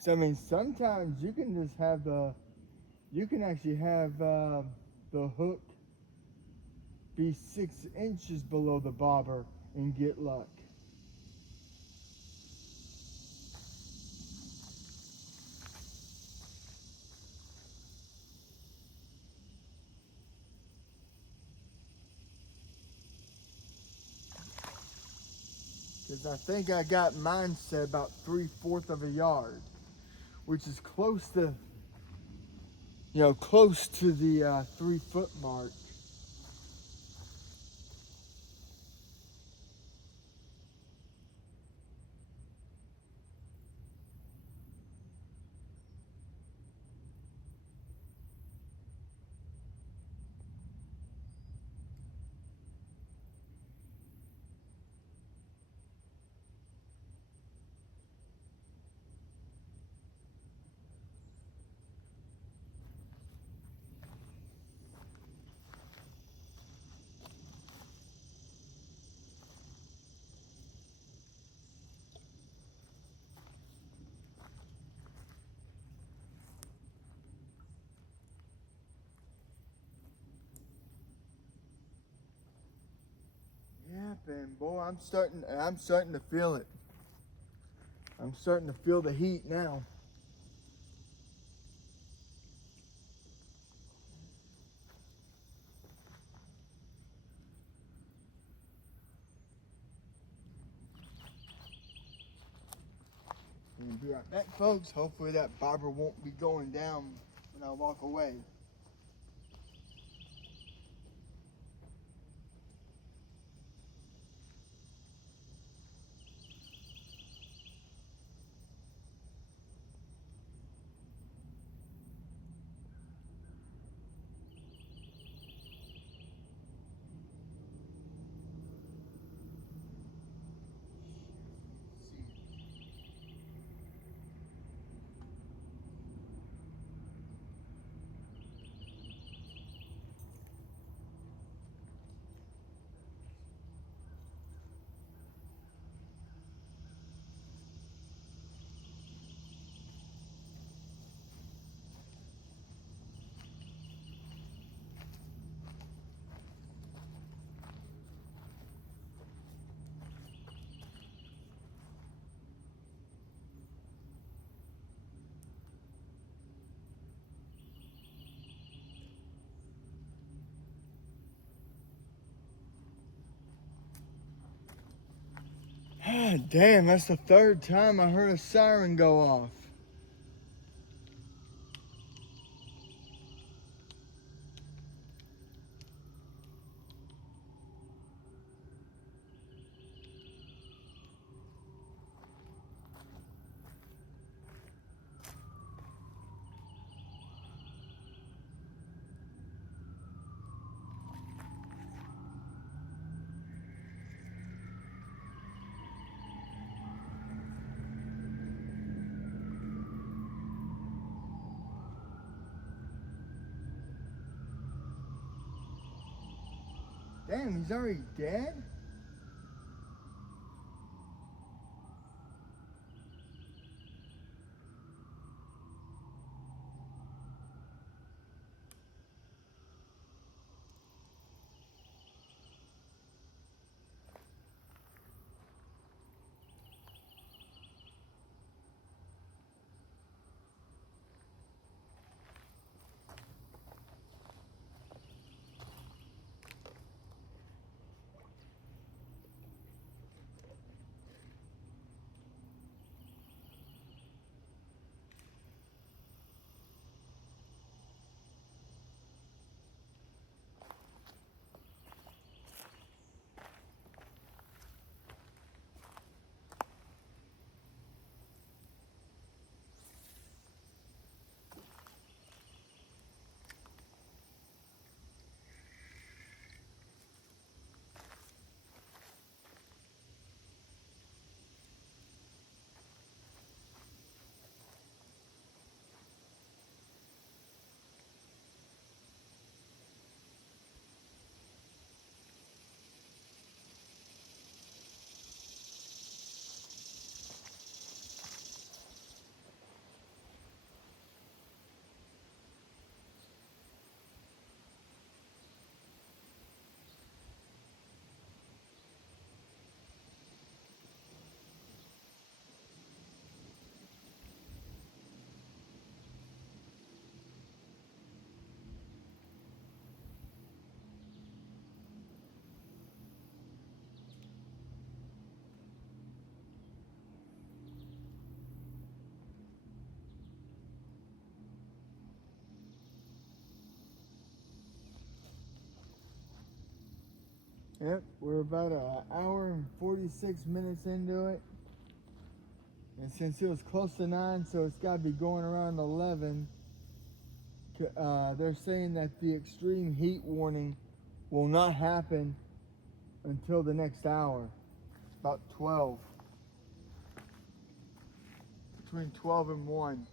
So I mean, sometimes you can just have you can actually have the hook be 6 inches below the bobber and get luck. Because I think I got mine set about 3/4 of a yard, which is close to, close to the 3 foot mark. And boy, I'm starting to feel it. I'm starting to feel the heat now. We'll be right back, folks. Hopefully that bobber won't be going down when I walk away. Damn, that's the third time I heard a siren go off. Damn, he's already dead? Yep, we're about an hour and 46 minutes into it. And since it was close to 9, so it's got to be going around 11, they're saying that the extreme heat warning will not happen until the next hour, about 12. Between 12 and 1.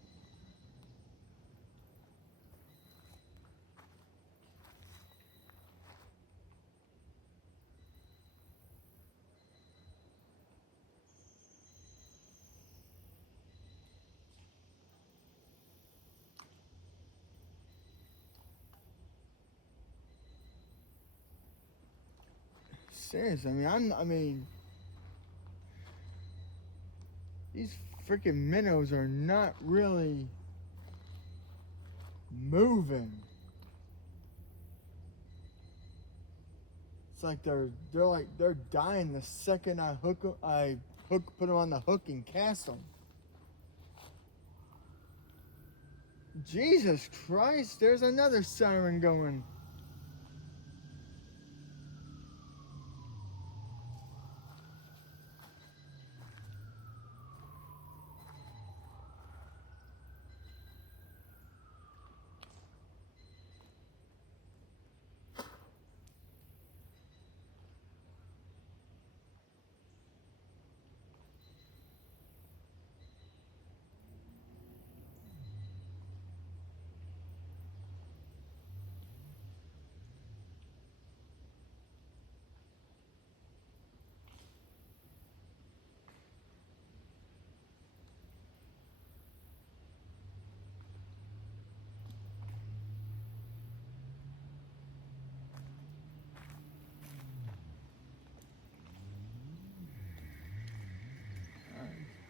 Seriously, I mean, these freaking minnows are not really moving. It's like they're dying the second put them on the hook and cast them. Jesus Christ! There's another siren going.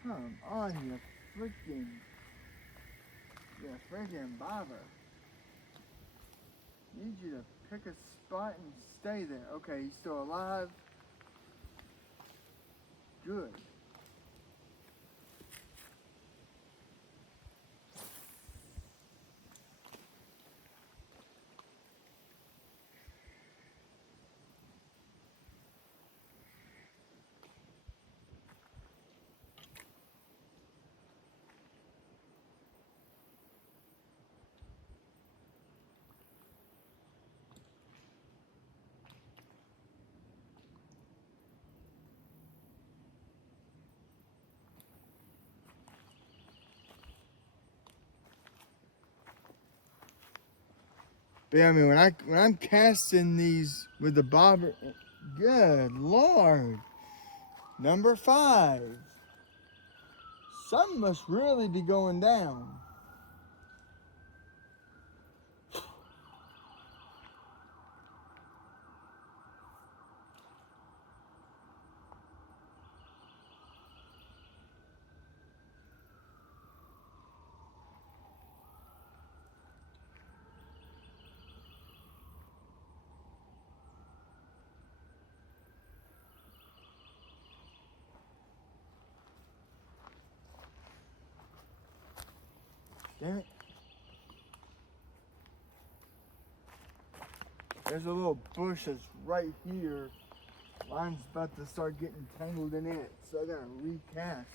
Come on, you freaking bobber. Need you to pick a spot and stay there. Okay, he's still alive. Good. But yeah, I mean, when I'm casting these with the bobber, good Lord, number 5. Something must really be going down. Damn it. There's a little bush that's right here. Mine's about to start getting tangled in it, so I gotta recast.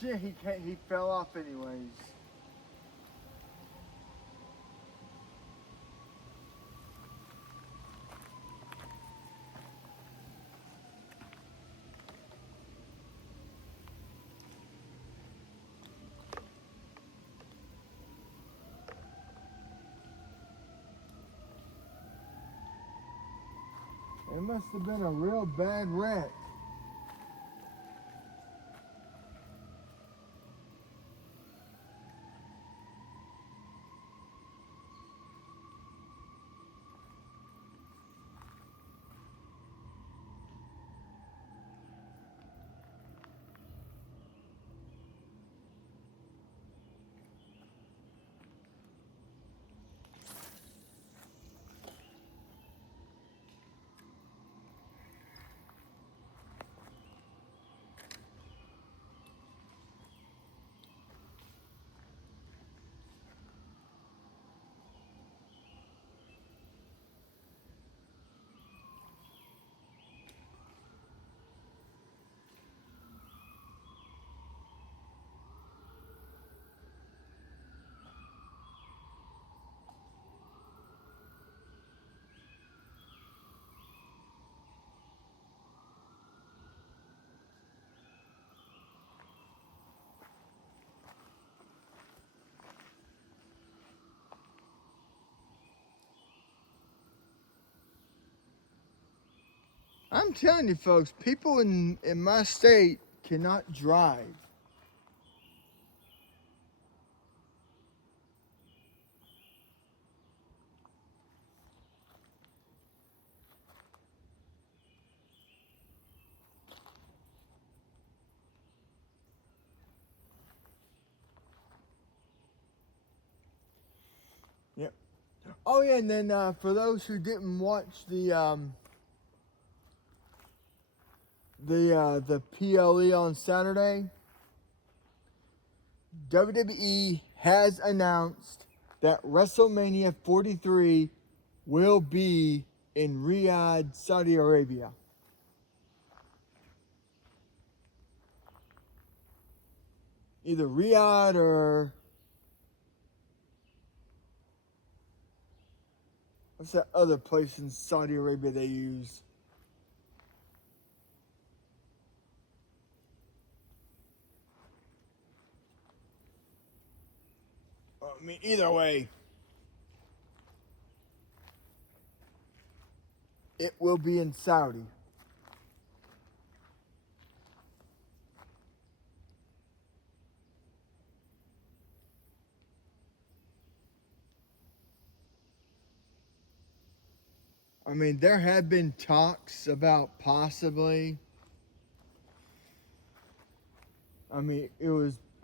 Shit, he fell off anyways. It must have been a real bad wreck. I'm telling you folks, people in my state cannot drive. Yep. Oh yeah, and then for those who didn't watch the PLE on Saturday, WWE has announced that WrestleMania 43 will be in Riyadh, Saudi Arabia. Either Riyadh or what's that other place in Saudi Arabia they use? I mean, either way, it will be in Saudi. I mean, there have been talks about possibly. I mean,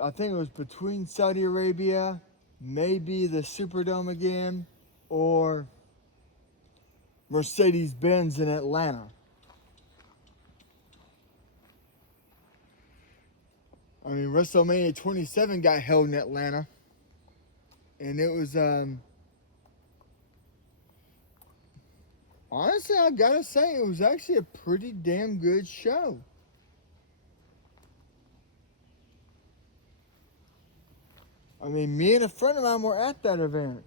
I think it was between Saudi Arabia, maybe the Superdome again, or Mercedes-Benz in Atlanta. I mean, WrestleMania 27 got held in Atlanta, and it was honestly, I gotta say, it was actually a pretty damn good show. I mean, me and a friend of mine were at that event.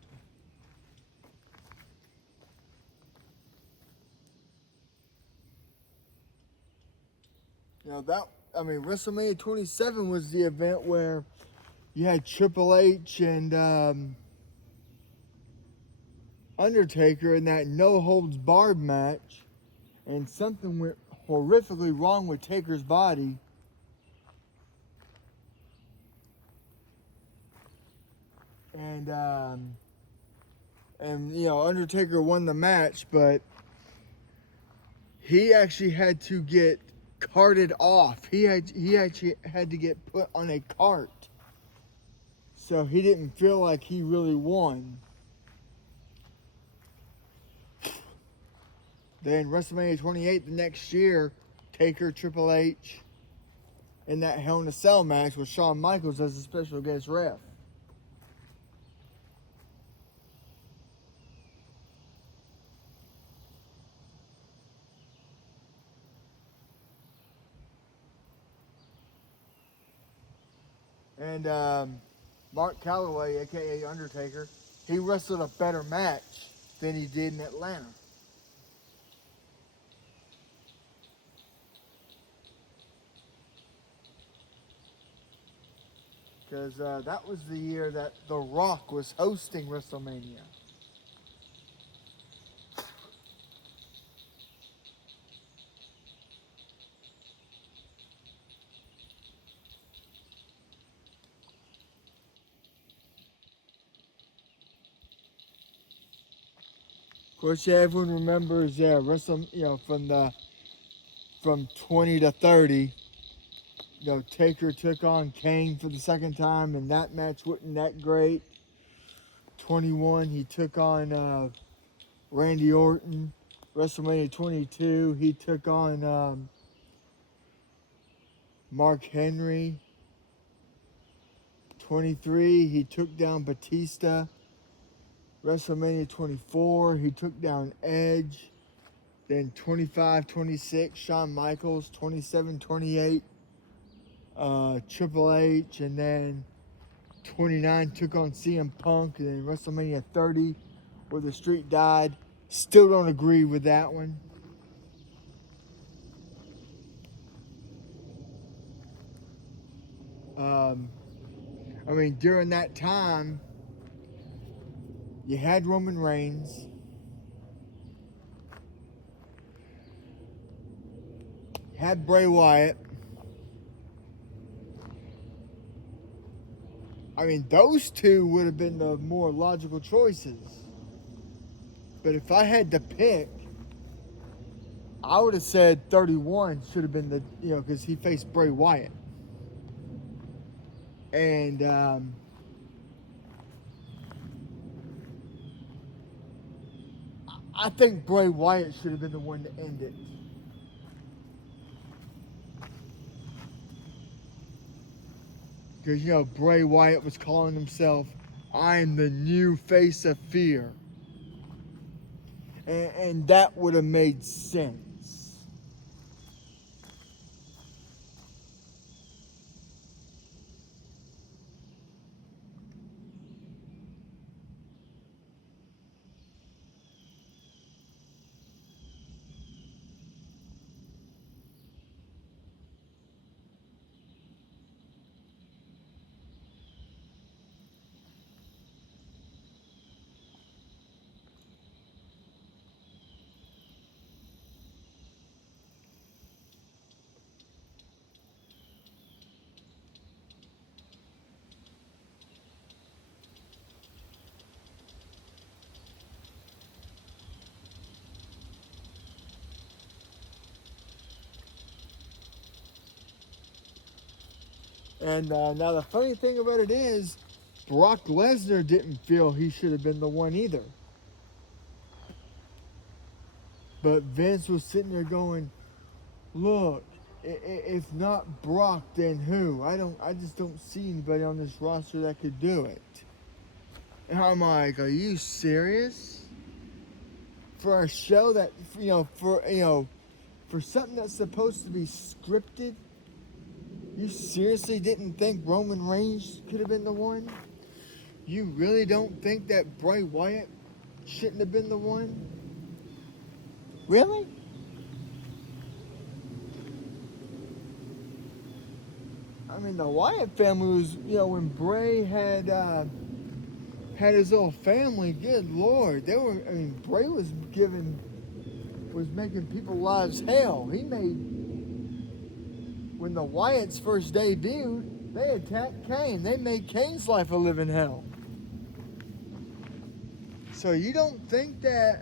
You know, WrestleMania 27 was the event where you had Triple H and Undertaker in that no holds barred match, and something went horrifically wrong with Taker's body. And you know, Undertaker won the match, but he actually had to get carted off. He actually had to get put on a cart. So he didn't feel like he really won. Then WrestleMania 28 the next year, Taker, Triple H, in that Hell in a Cell match with Shawn Michaels as a special guest ref. And Mark Calloway, aka Undertaker, he wrestled a better match than he did in Atlanta. Because that was the year that The Rock was hosting WrestleMania. Of course, yeah, everyone remembers, from 20 to 30, Taker took on Kane for the second time, and that match wasn't that great. 21, he took on Randy Orton. WrestleMania 22, he took on Mark Henry. 23, he took down Batista. WrestleMania 24, he took down Edge. Then 25, 26, Shawn Michaels. 27, 28, Triple H. And then 29 took on CM Punk. And then WrestleMania 30, where the streak died. Still don't agree with that one. I mean, during that time, you had Roman Reigns. You had Bray Wyatt. I mean, those two would have been the more logical choices. But if I had to pick, I would have said 31 should have been because he faced Bray Wyatt. And I think Bray Wyatt should have been the one to end it. Because, Bray Wyatt was calling himself, I'm the new face of fear. And that would have made sense. And now the funny thing about it is, Brock Lesnar didn't feel he should have been the one either. But Vince was sitting there going, look, if not Brock, then who? I just don't see anybody on this roster that could do it. And I'm like, are you serious? For a show that, for something that's supposed to be scripted, you seriously didn't think Roman Reigns could have been the one? You really don't think that Bray Wyatt shouldn't have been the one? Really? I mean, the Wyatt family was, when Bray had his little family, good Lord, Bray was making people's lives hell. When the Wyatts first debuted, they attacked Kane. They made Kane's life a living hell. So you don't think that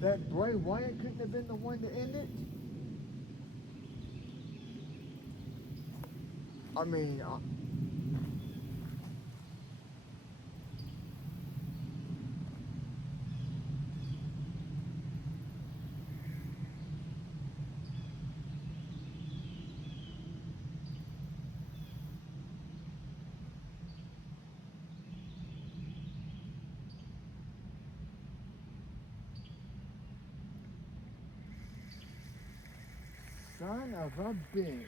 that Bray Wyatt couldn't have been the one to end it? I mean, son of a bitch.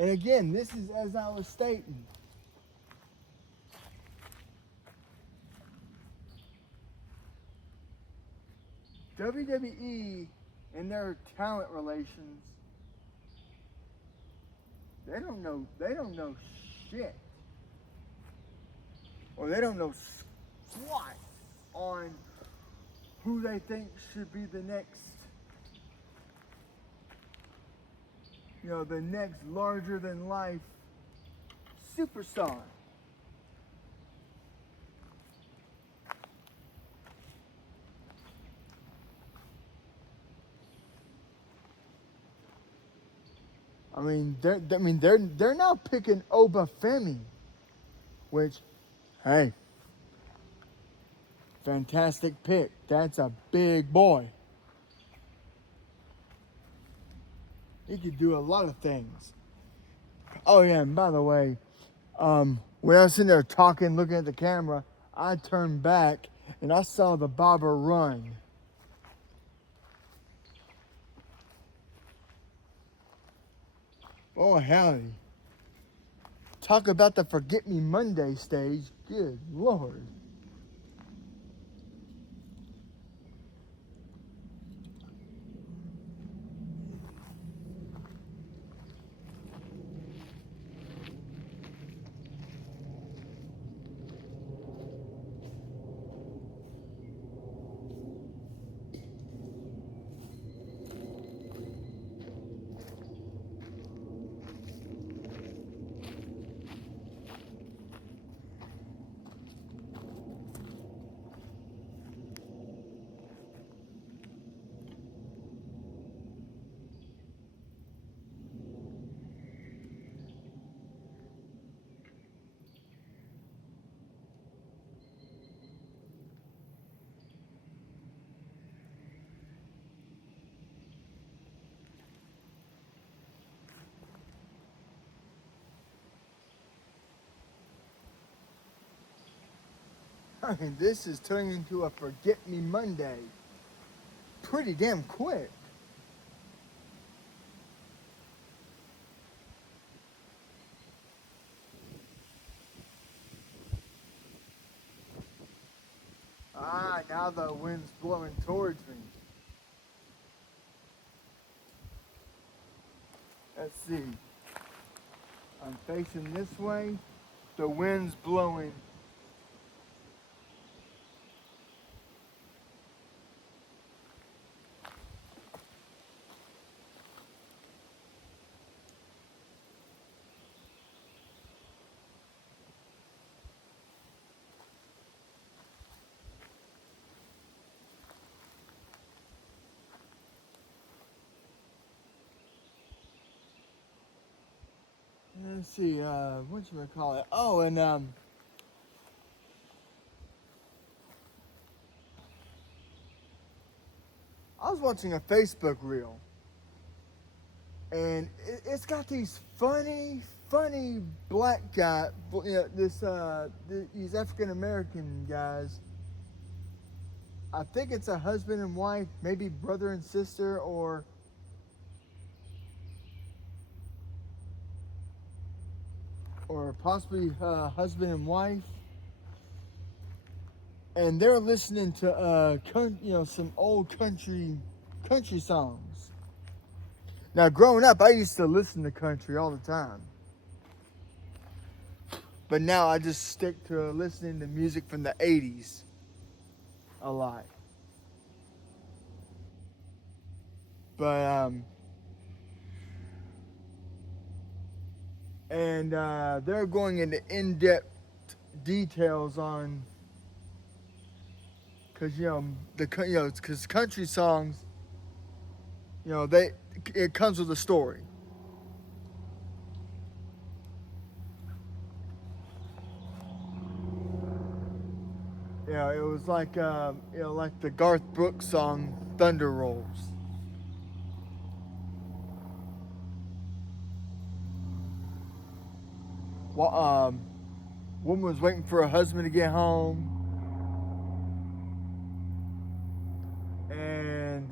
And again, this is as I was stating. WWE and their talent relations, they don't know shit. Or they don't know squat on who they think should be the next, the next larger than life superstar. they're now picking Obafemi, which, hey, fantastic pick. That's a big boy. He could do a lot of things. Oh yeah, and by the way, when I was sitting there talking, looking at the camera, I turned back and I saw the bobber run. Oh howdy. Talk about the Forget Me Monday stage. Good Lord. I mean, this is turning into a Forget Me Monday pretty damn quick. Ah, now the wind's blowing towards me. Let's see. I'm facing this way. The wind's blowing. Let's see, what you gonna call it? Oh, and I was watching a Facebook reel, and it's got these funny black guy, these African American guys. I think it's a husband and wife, maybe brother and sister, or possibly husband and wife, and they're listening to some old country songs. Now, growing up, I used to listen to country all the time, but now I just stick to listening to music from the '80s a lot. But and they're going into in-depth details on, because because country songs, it comes with a story. It was like like the Garth Brooks song "Thunder Rolls." Well, woman was waiting for her husband to get home, and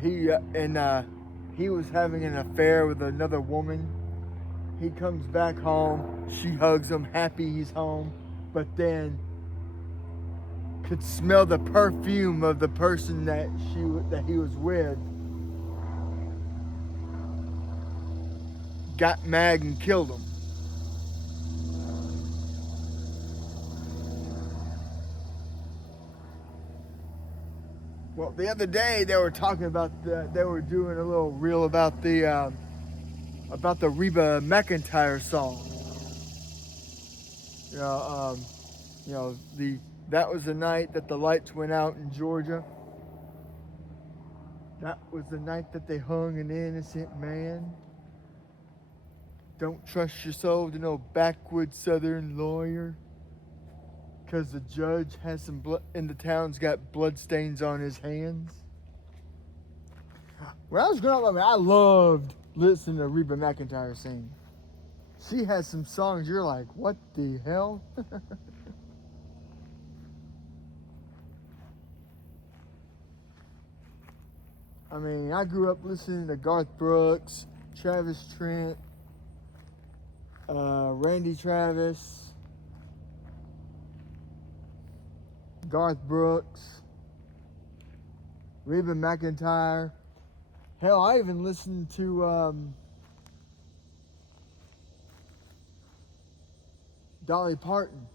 he was having an affair with another woman. He comes back home. She hugs him, happy he's home, but then could smell the perfume of the person that he was with. Got mad and killed him. Well, the other day they were talking about they were doing a little reel about the Reba McEntire song. You know, the That was the night that the lights went out in Georgia. That was the night that they hung an innocent man. Don't trust your soul to no backwoods southern lawyer. Because the judge has some blood in the town's got bloodstains on his hands. When I was growing up, I loved listening to Reba McEntire sing. She has some songs you're like, what the hell? I mean, I grew up listening to Garth Brooks, Travis Trent, Randy Travis, Garth Brooks, Reba McEntire. Hell, I even listened to Dolly Parton.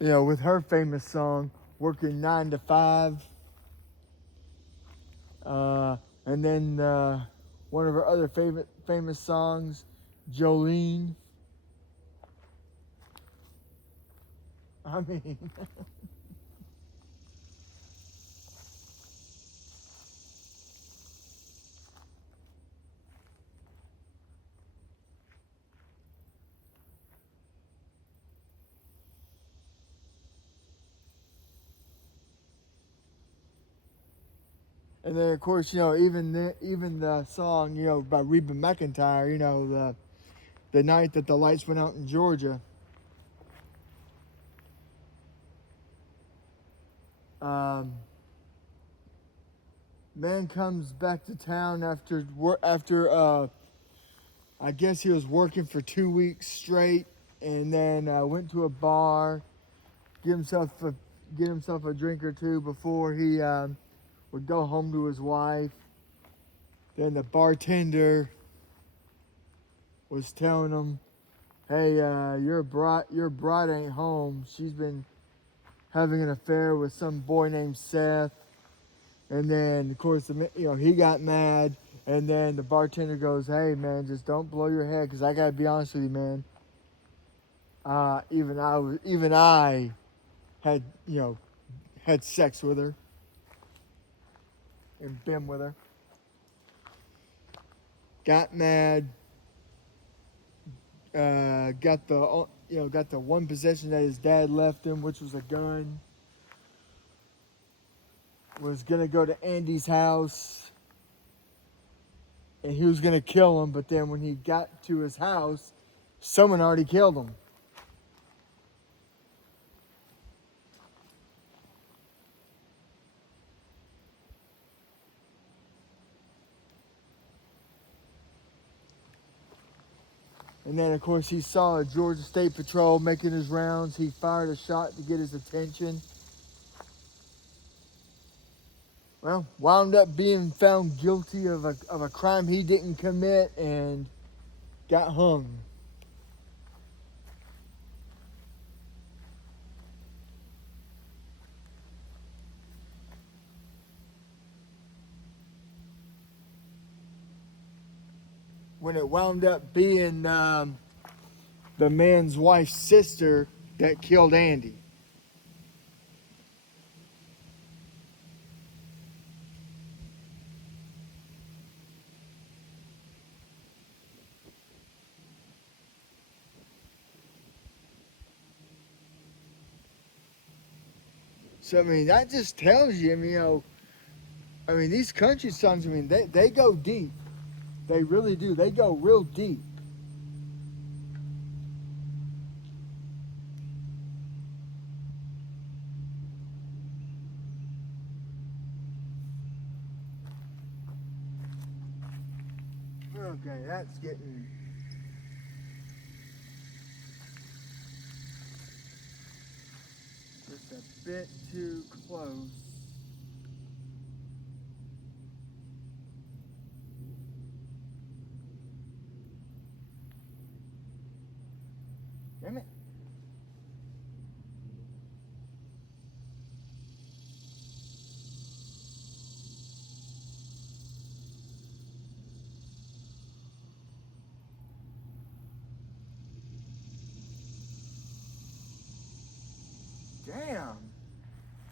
You know, with her famous song, Working 9 to 5. And then one of her other famous songs, Jolene. I mean, and then of course, you know, even the song, you know, by Reba McEntire, you know, the night that the lights went out in Georgia. Man comes back to town after I guess he was working for 2 weeks straight, and then went to a bar, get himself a drink or two before he would go home to his wife. Then the bartender was telling him, "Hey, your bride ain't home. She's been having an affair with some boy named Seth." And then, of course, he got mad. And then the bartender goes, "Hey, man, just don't blow your head, because I gotta be honest with you, man. Even I had, had sex with her and been with her." Got mad. Got the one possession that his dad left him, which was a gun. Was gonna go to Andy's house, and he was gonna kill him. But then when he got to his house, someone already killed him. And then, of course, he saw a Georgia State Patrol making his rounds. He fired a shot to get his attention. Well, wound up being found guilty of a crime he didn't commit and got hung. When it wound up being the man's wife's sister that killed Andy. So, I mean, that just tells you, these country songs, they go deep. They really do. They go real deep. Okay, that's getting just a bit too close. Damn it. Damn.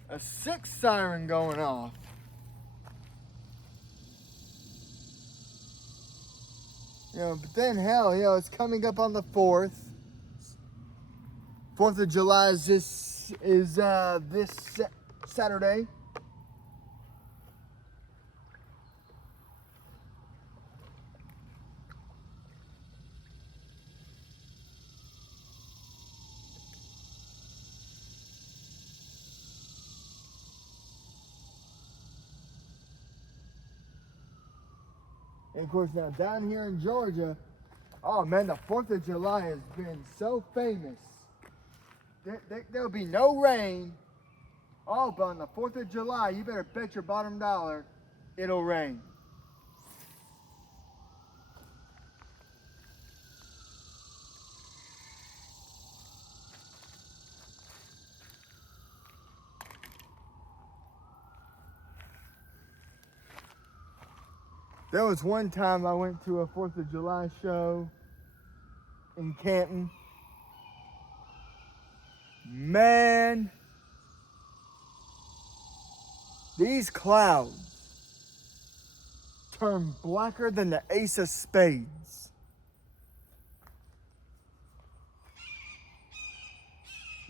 A 6 siren going off. But then hell, it's coming up on the 4th. 4th of July is this Saturday. And of course now down here in Georgia, oh man, the 4th of July has been so famous. There'll be no rain. Oh, but on the 4th of July, you better bet your bottom dollar it'll rain. There was one time I went to a 4th of July show in Canton. Man, these clouds turn blacker than the ace of spades.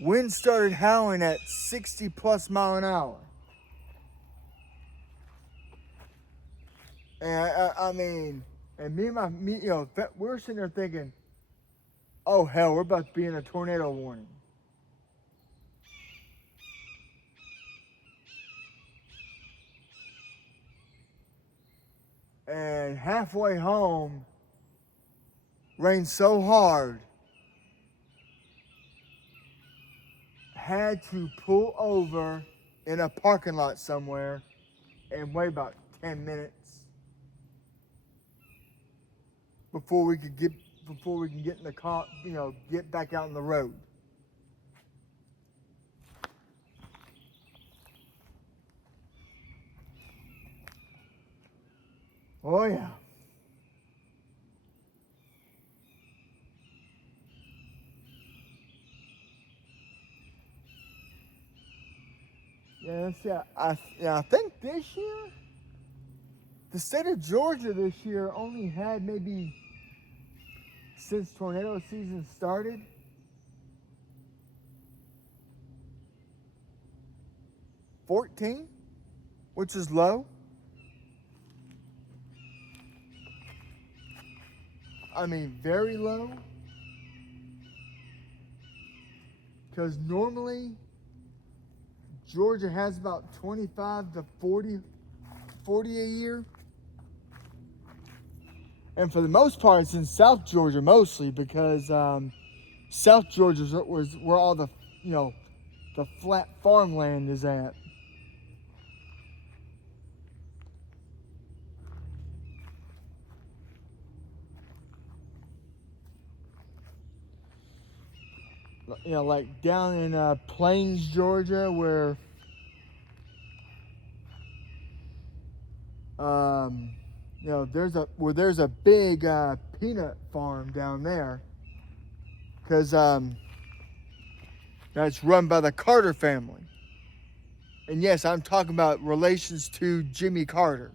Wind started howling at 60 plus mile an hour. And I mean, and we're sitting there thinking, oh hell, we're about to be in a tornado warning. And halfway home, rained so hard, had to pull over in a parking lot somewhere and wait about 10 minutes before we can get in the car, get back out on the road. Oh yeah. Yeah, let's see. I think this year, the state of Georgia this year only had maybe, since tornado season started, 14, which is low. I mean, very low. Because normally, Georgia has about 25 to 40 a year. And for the most part, it's in South Georgia mostly because South Georgia was where all the, the flat farmland is at. Like down in Plains, Georgia, where there's a big peanut farm down there, because it's run by the Carter family. And yes, I'm talking about relations to Jimmy Carter.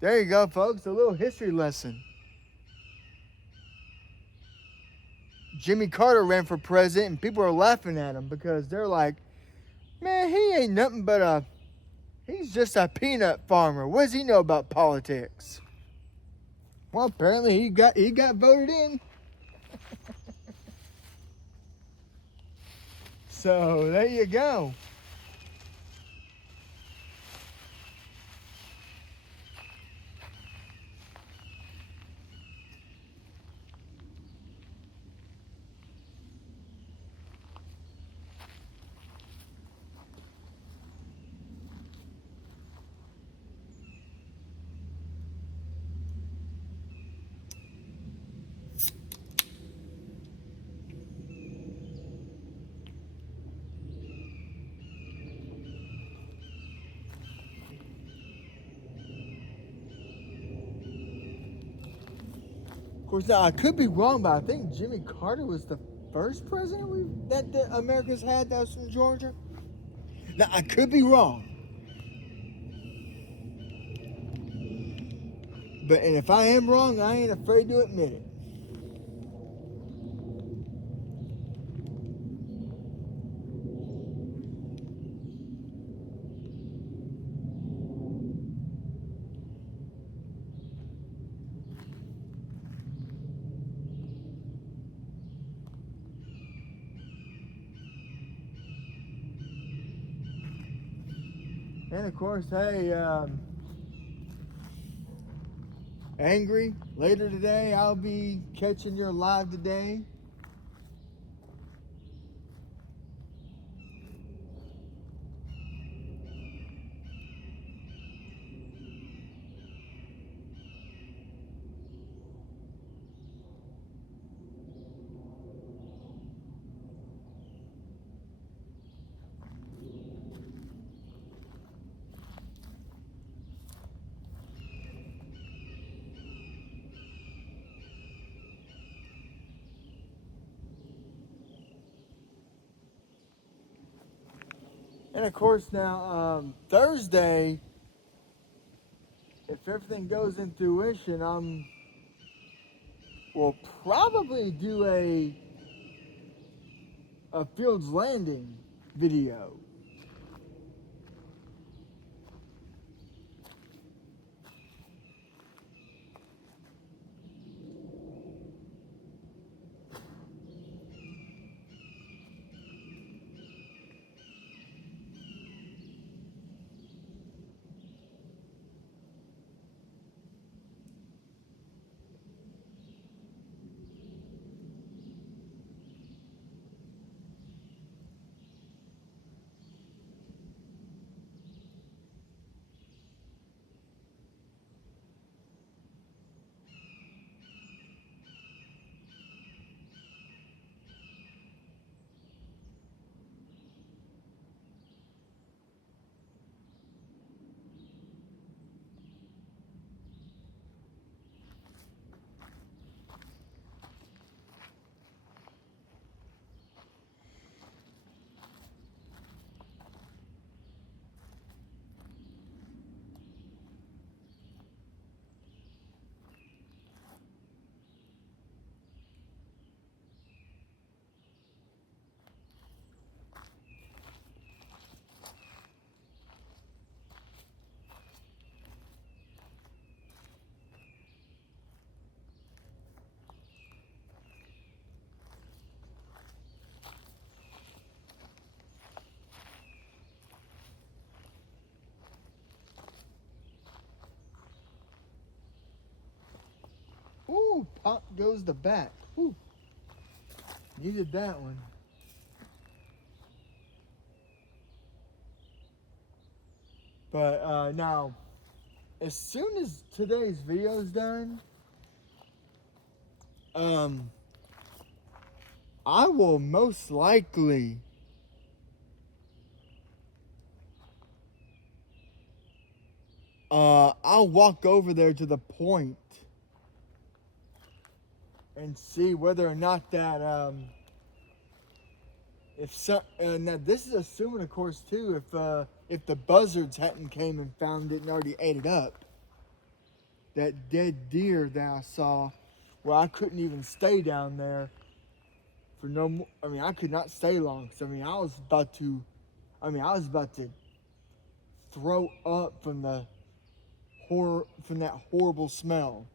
There you go, folks, a little history lesson. Jimmy Carter ran for president, and people are laughing at him because they're like, man, he ain't nothing but he's just a peanut farmer. What does he know about politics? Well, apparently he got voted in. So there you go. course, now I could be wrong, but I think Jimmy Carter was the first president that the America's had that was from Georgia. Now I could be wrong, and if I am wrong, I ain't afraid to admit it. And of course, hey, Angry, later today, I'll be catching your live today. And of course, now Thursday, if everything goes in fruition, will probably do a Fields Landing video. Ooh, pop goes the bat. Ooh, needed that one. But now, as soon as today's video's done, I will most likely I'll walk over there to the point and see whether or not that now this is assuming, of course, too, if the buzzards hadn't came and found it and already ate it up. That dead deer that I saw, where I couldn't even stay down there for no more. I mean, I could not stay long. Cause I was about to throw up from that horrible smell.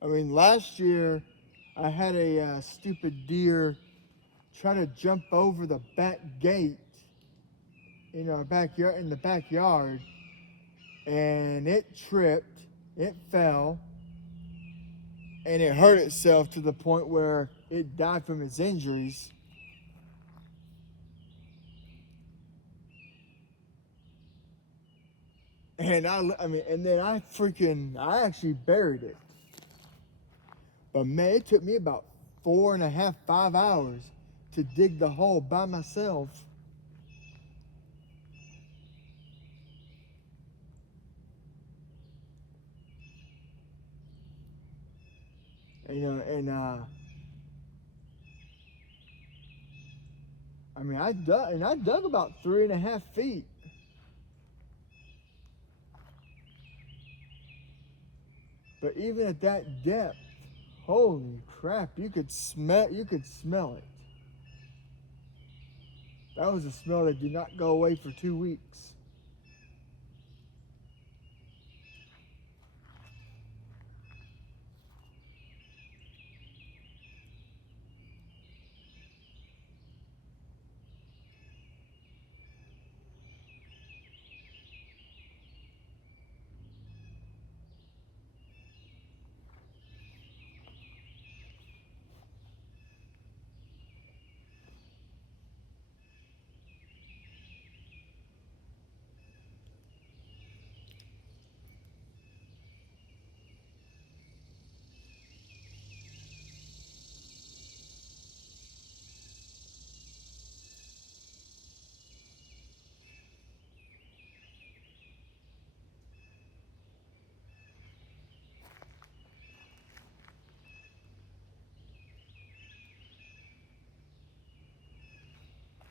I mean, last year I had a stupid deer try to jump over the back gate in our backyard, in the backyard, and it tripped, it fell, and it hurt itself to the point where it died from its injuries. And and then I actually buried it. But man, it took me about 4.5, 5 hours to dig the hole by myself. And I mean, I dug about 3.5 feet. But even at that depth, holy crap, you could smell it. That was a smell that did not go away for 2 weeks.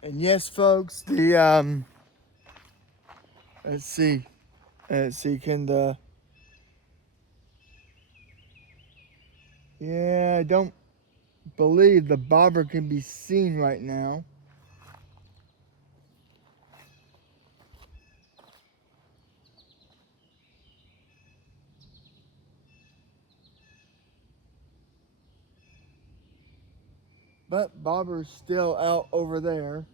And yes, folks, the let's see, can the yeah, I don't believe the bobber can be seen right now. But bobber's still out over there.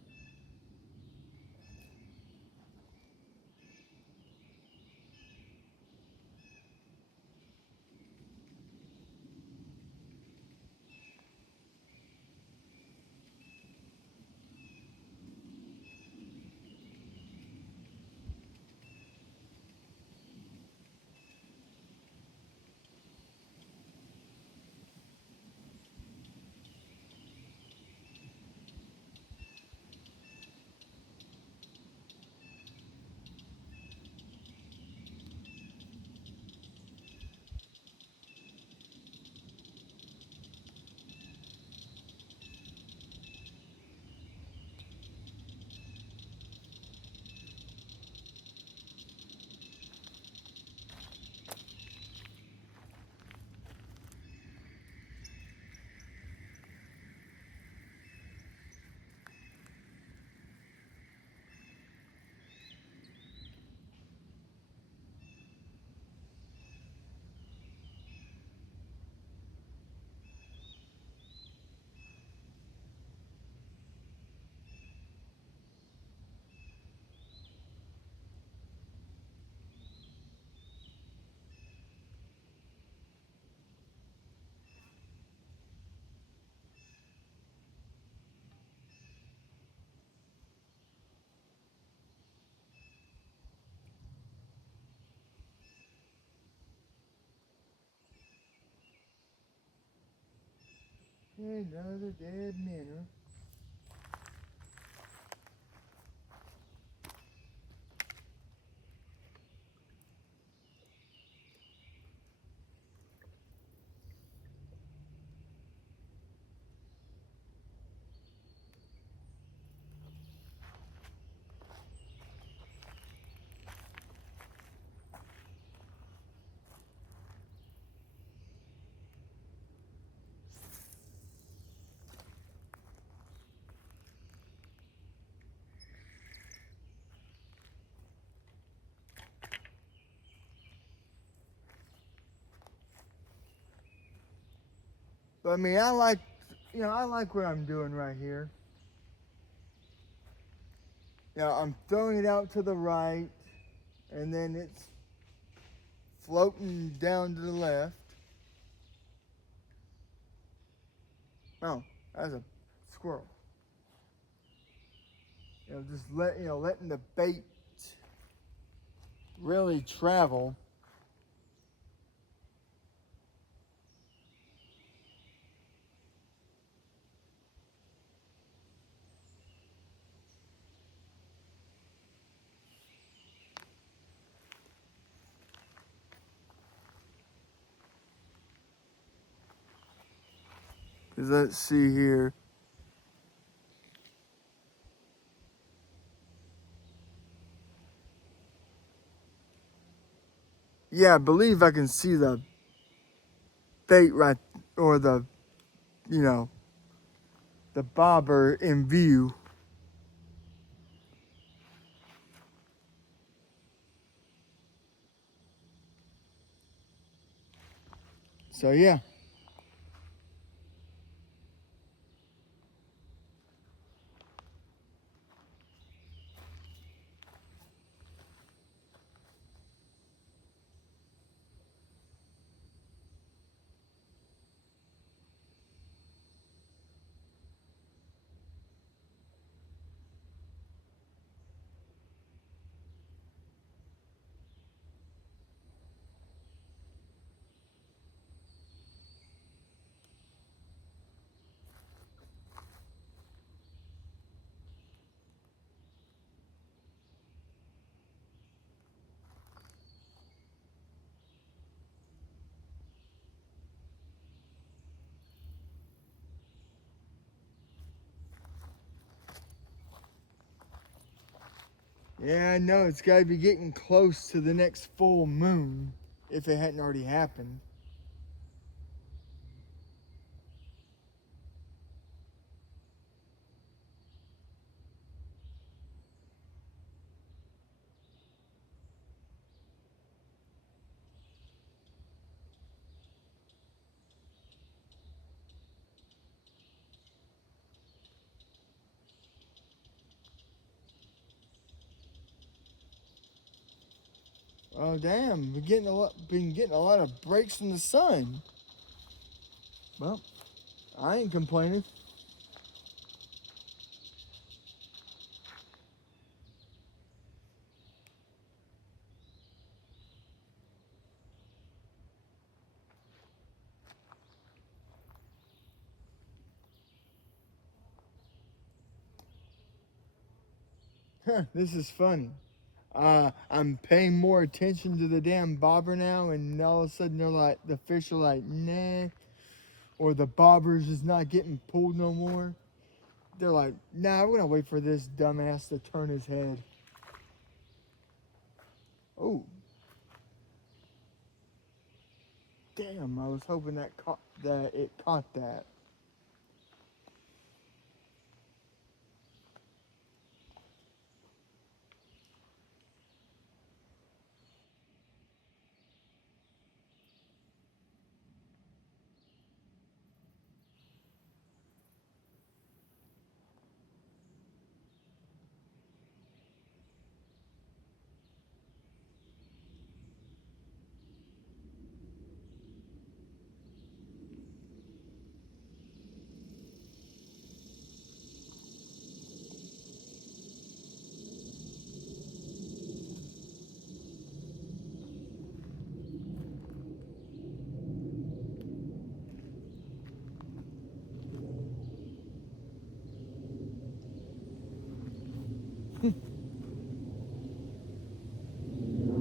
Another dead minnow. But I mean, I like, I like what I'm doing right here. I'm throwing it out to the right, and then it's floating down to the left. Oh, that's a squirrel. Just letting the bait really travel. Cause let's see here. Yeah, I believe I can see the bait right, or you know, the bobber in view. So yeah. Yeah, I know it's got to be getting close to the next full moon, if it hadn't already happened. Oh damn, been getting a lot of breaks from the sun. Well, I ain't complaining. This is funny. I'm paying more attention to the damn bobber now, and all of a sudden the fish are like, nah, or the bobber's just not getting pulled no more. They're like, nah, we're gonna wait for this dumbass to turn his head. Oh, damn! I was hoping that it caught that.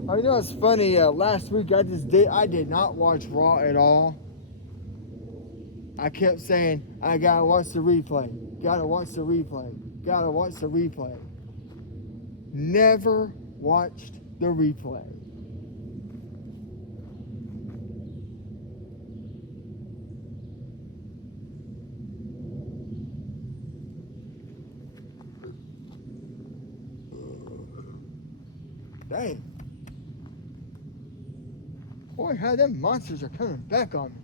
I know it's funny. Last week I did not watch Raw at all. I kept saying I gotta watch the replay. Gotta watch the replay. Gotta watch the replay. Never watched the replay. Dang. Boy, how them monsters are coming back on me.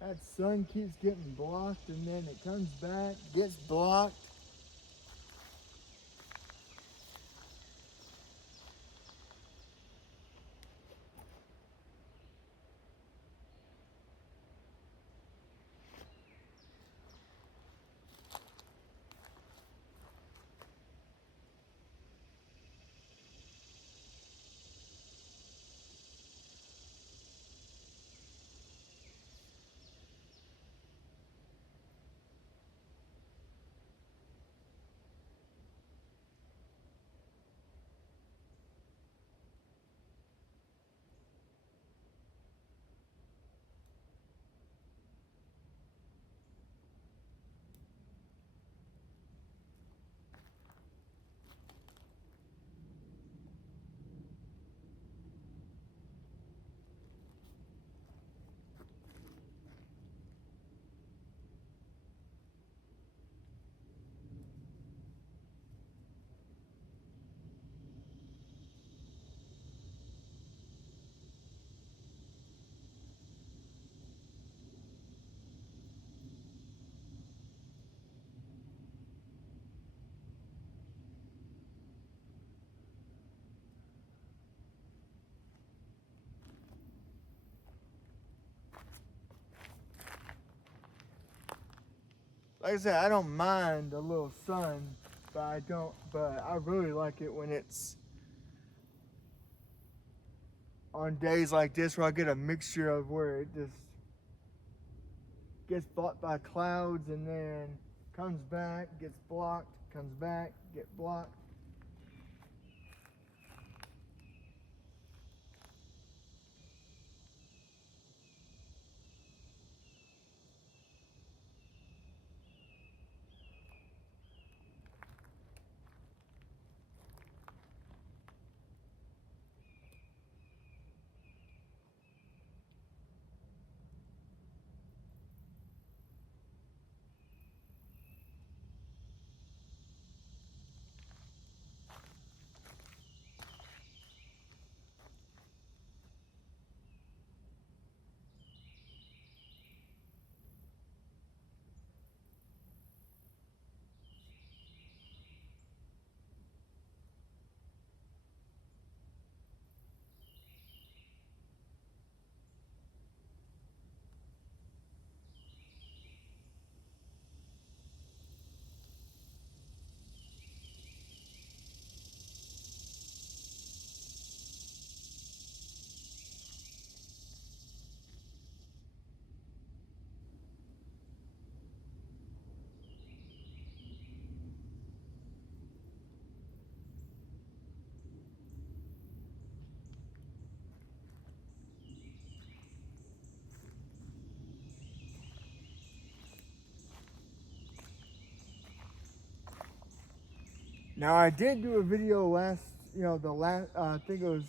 That sun keeps getting blocked and then it comes back, gets blocked. Like I said, I don't mind a little sun, but I really like it when it's on days like this where I get a mixture of where it just gets blocked by clouds and then comes back, gets blocked, comes back, get blocked. Now I did do a video I think it was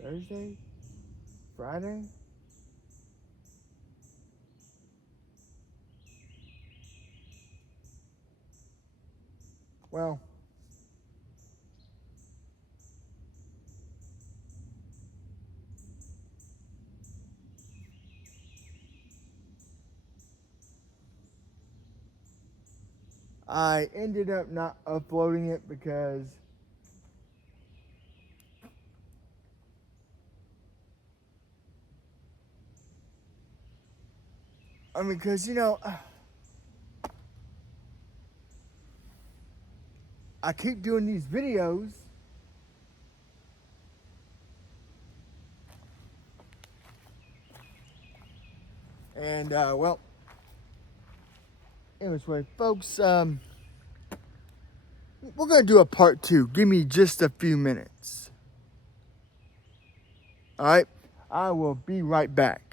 Thursday, Friday. Well, I ended up not uploading it because I keep doing these videos and anyway, folks, we're gonna do a part 2. Give me just a few minutes. All right, I will be right back.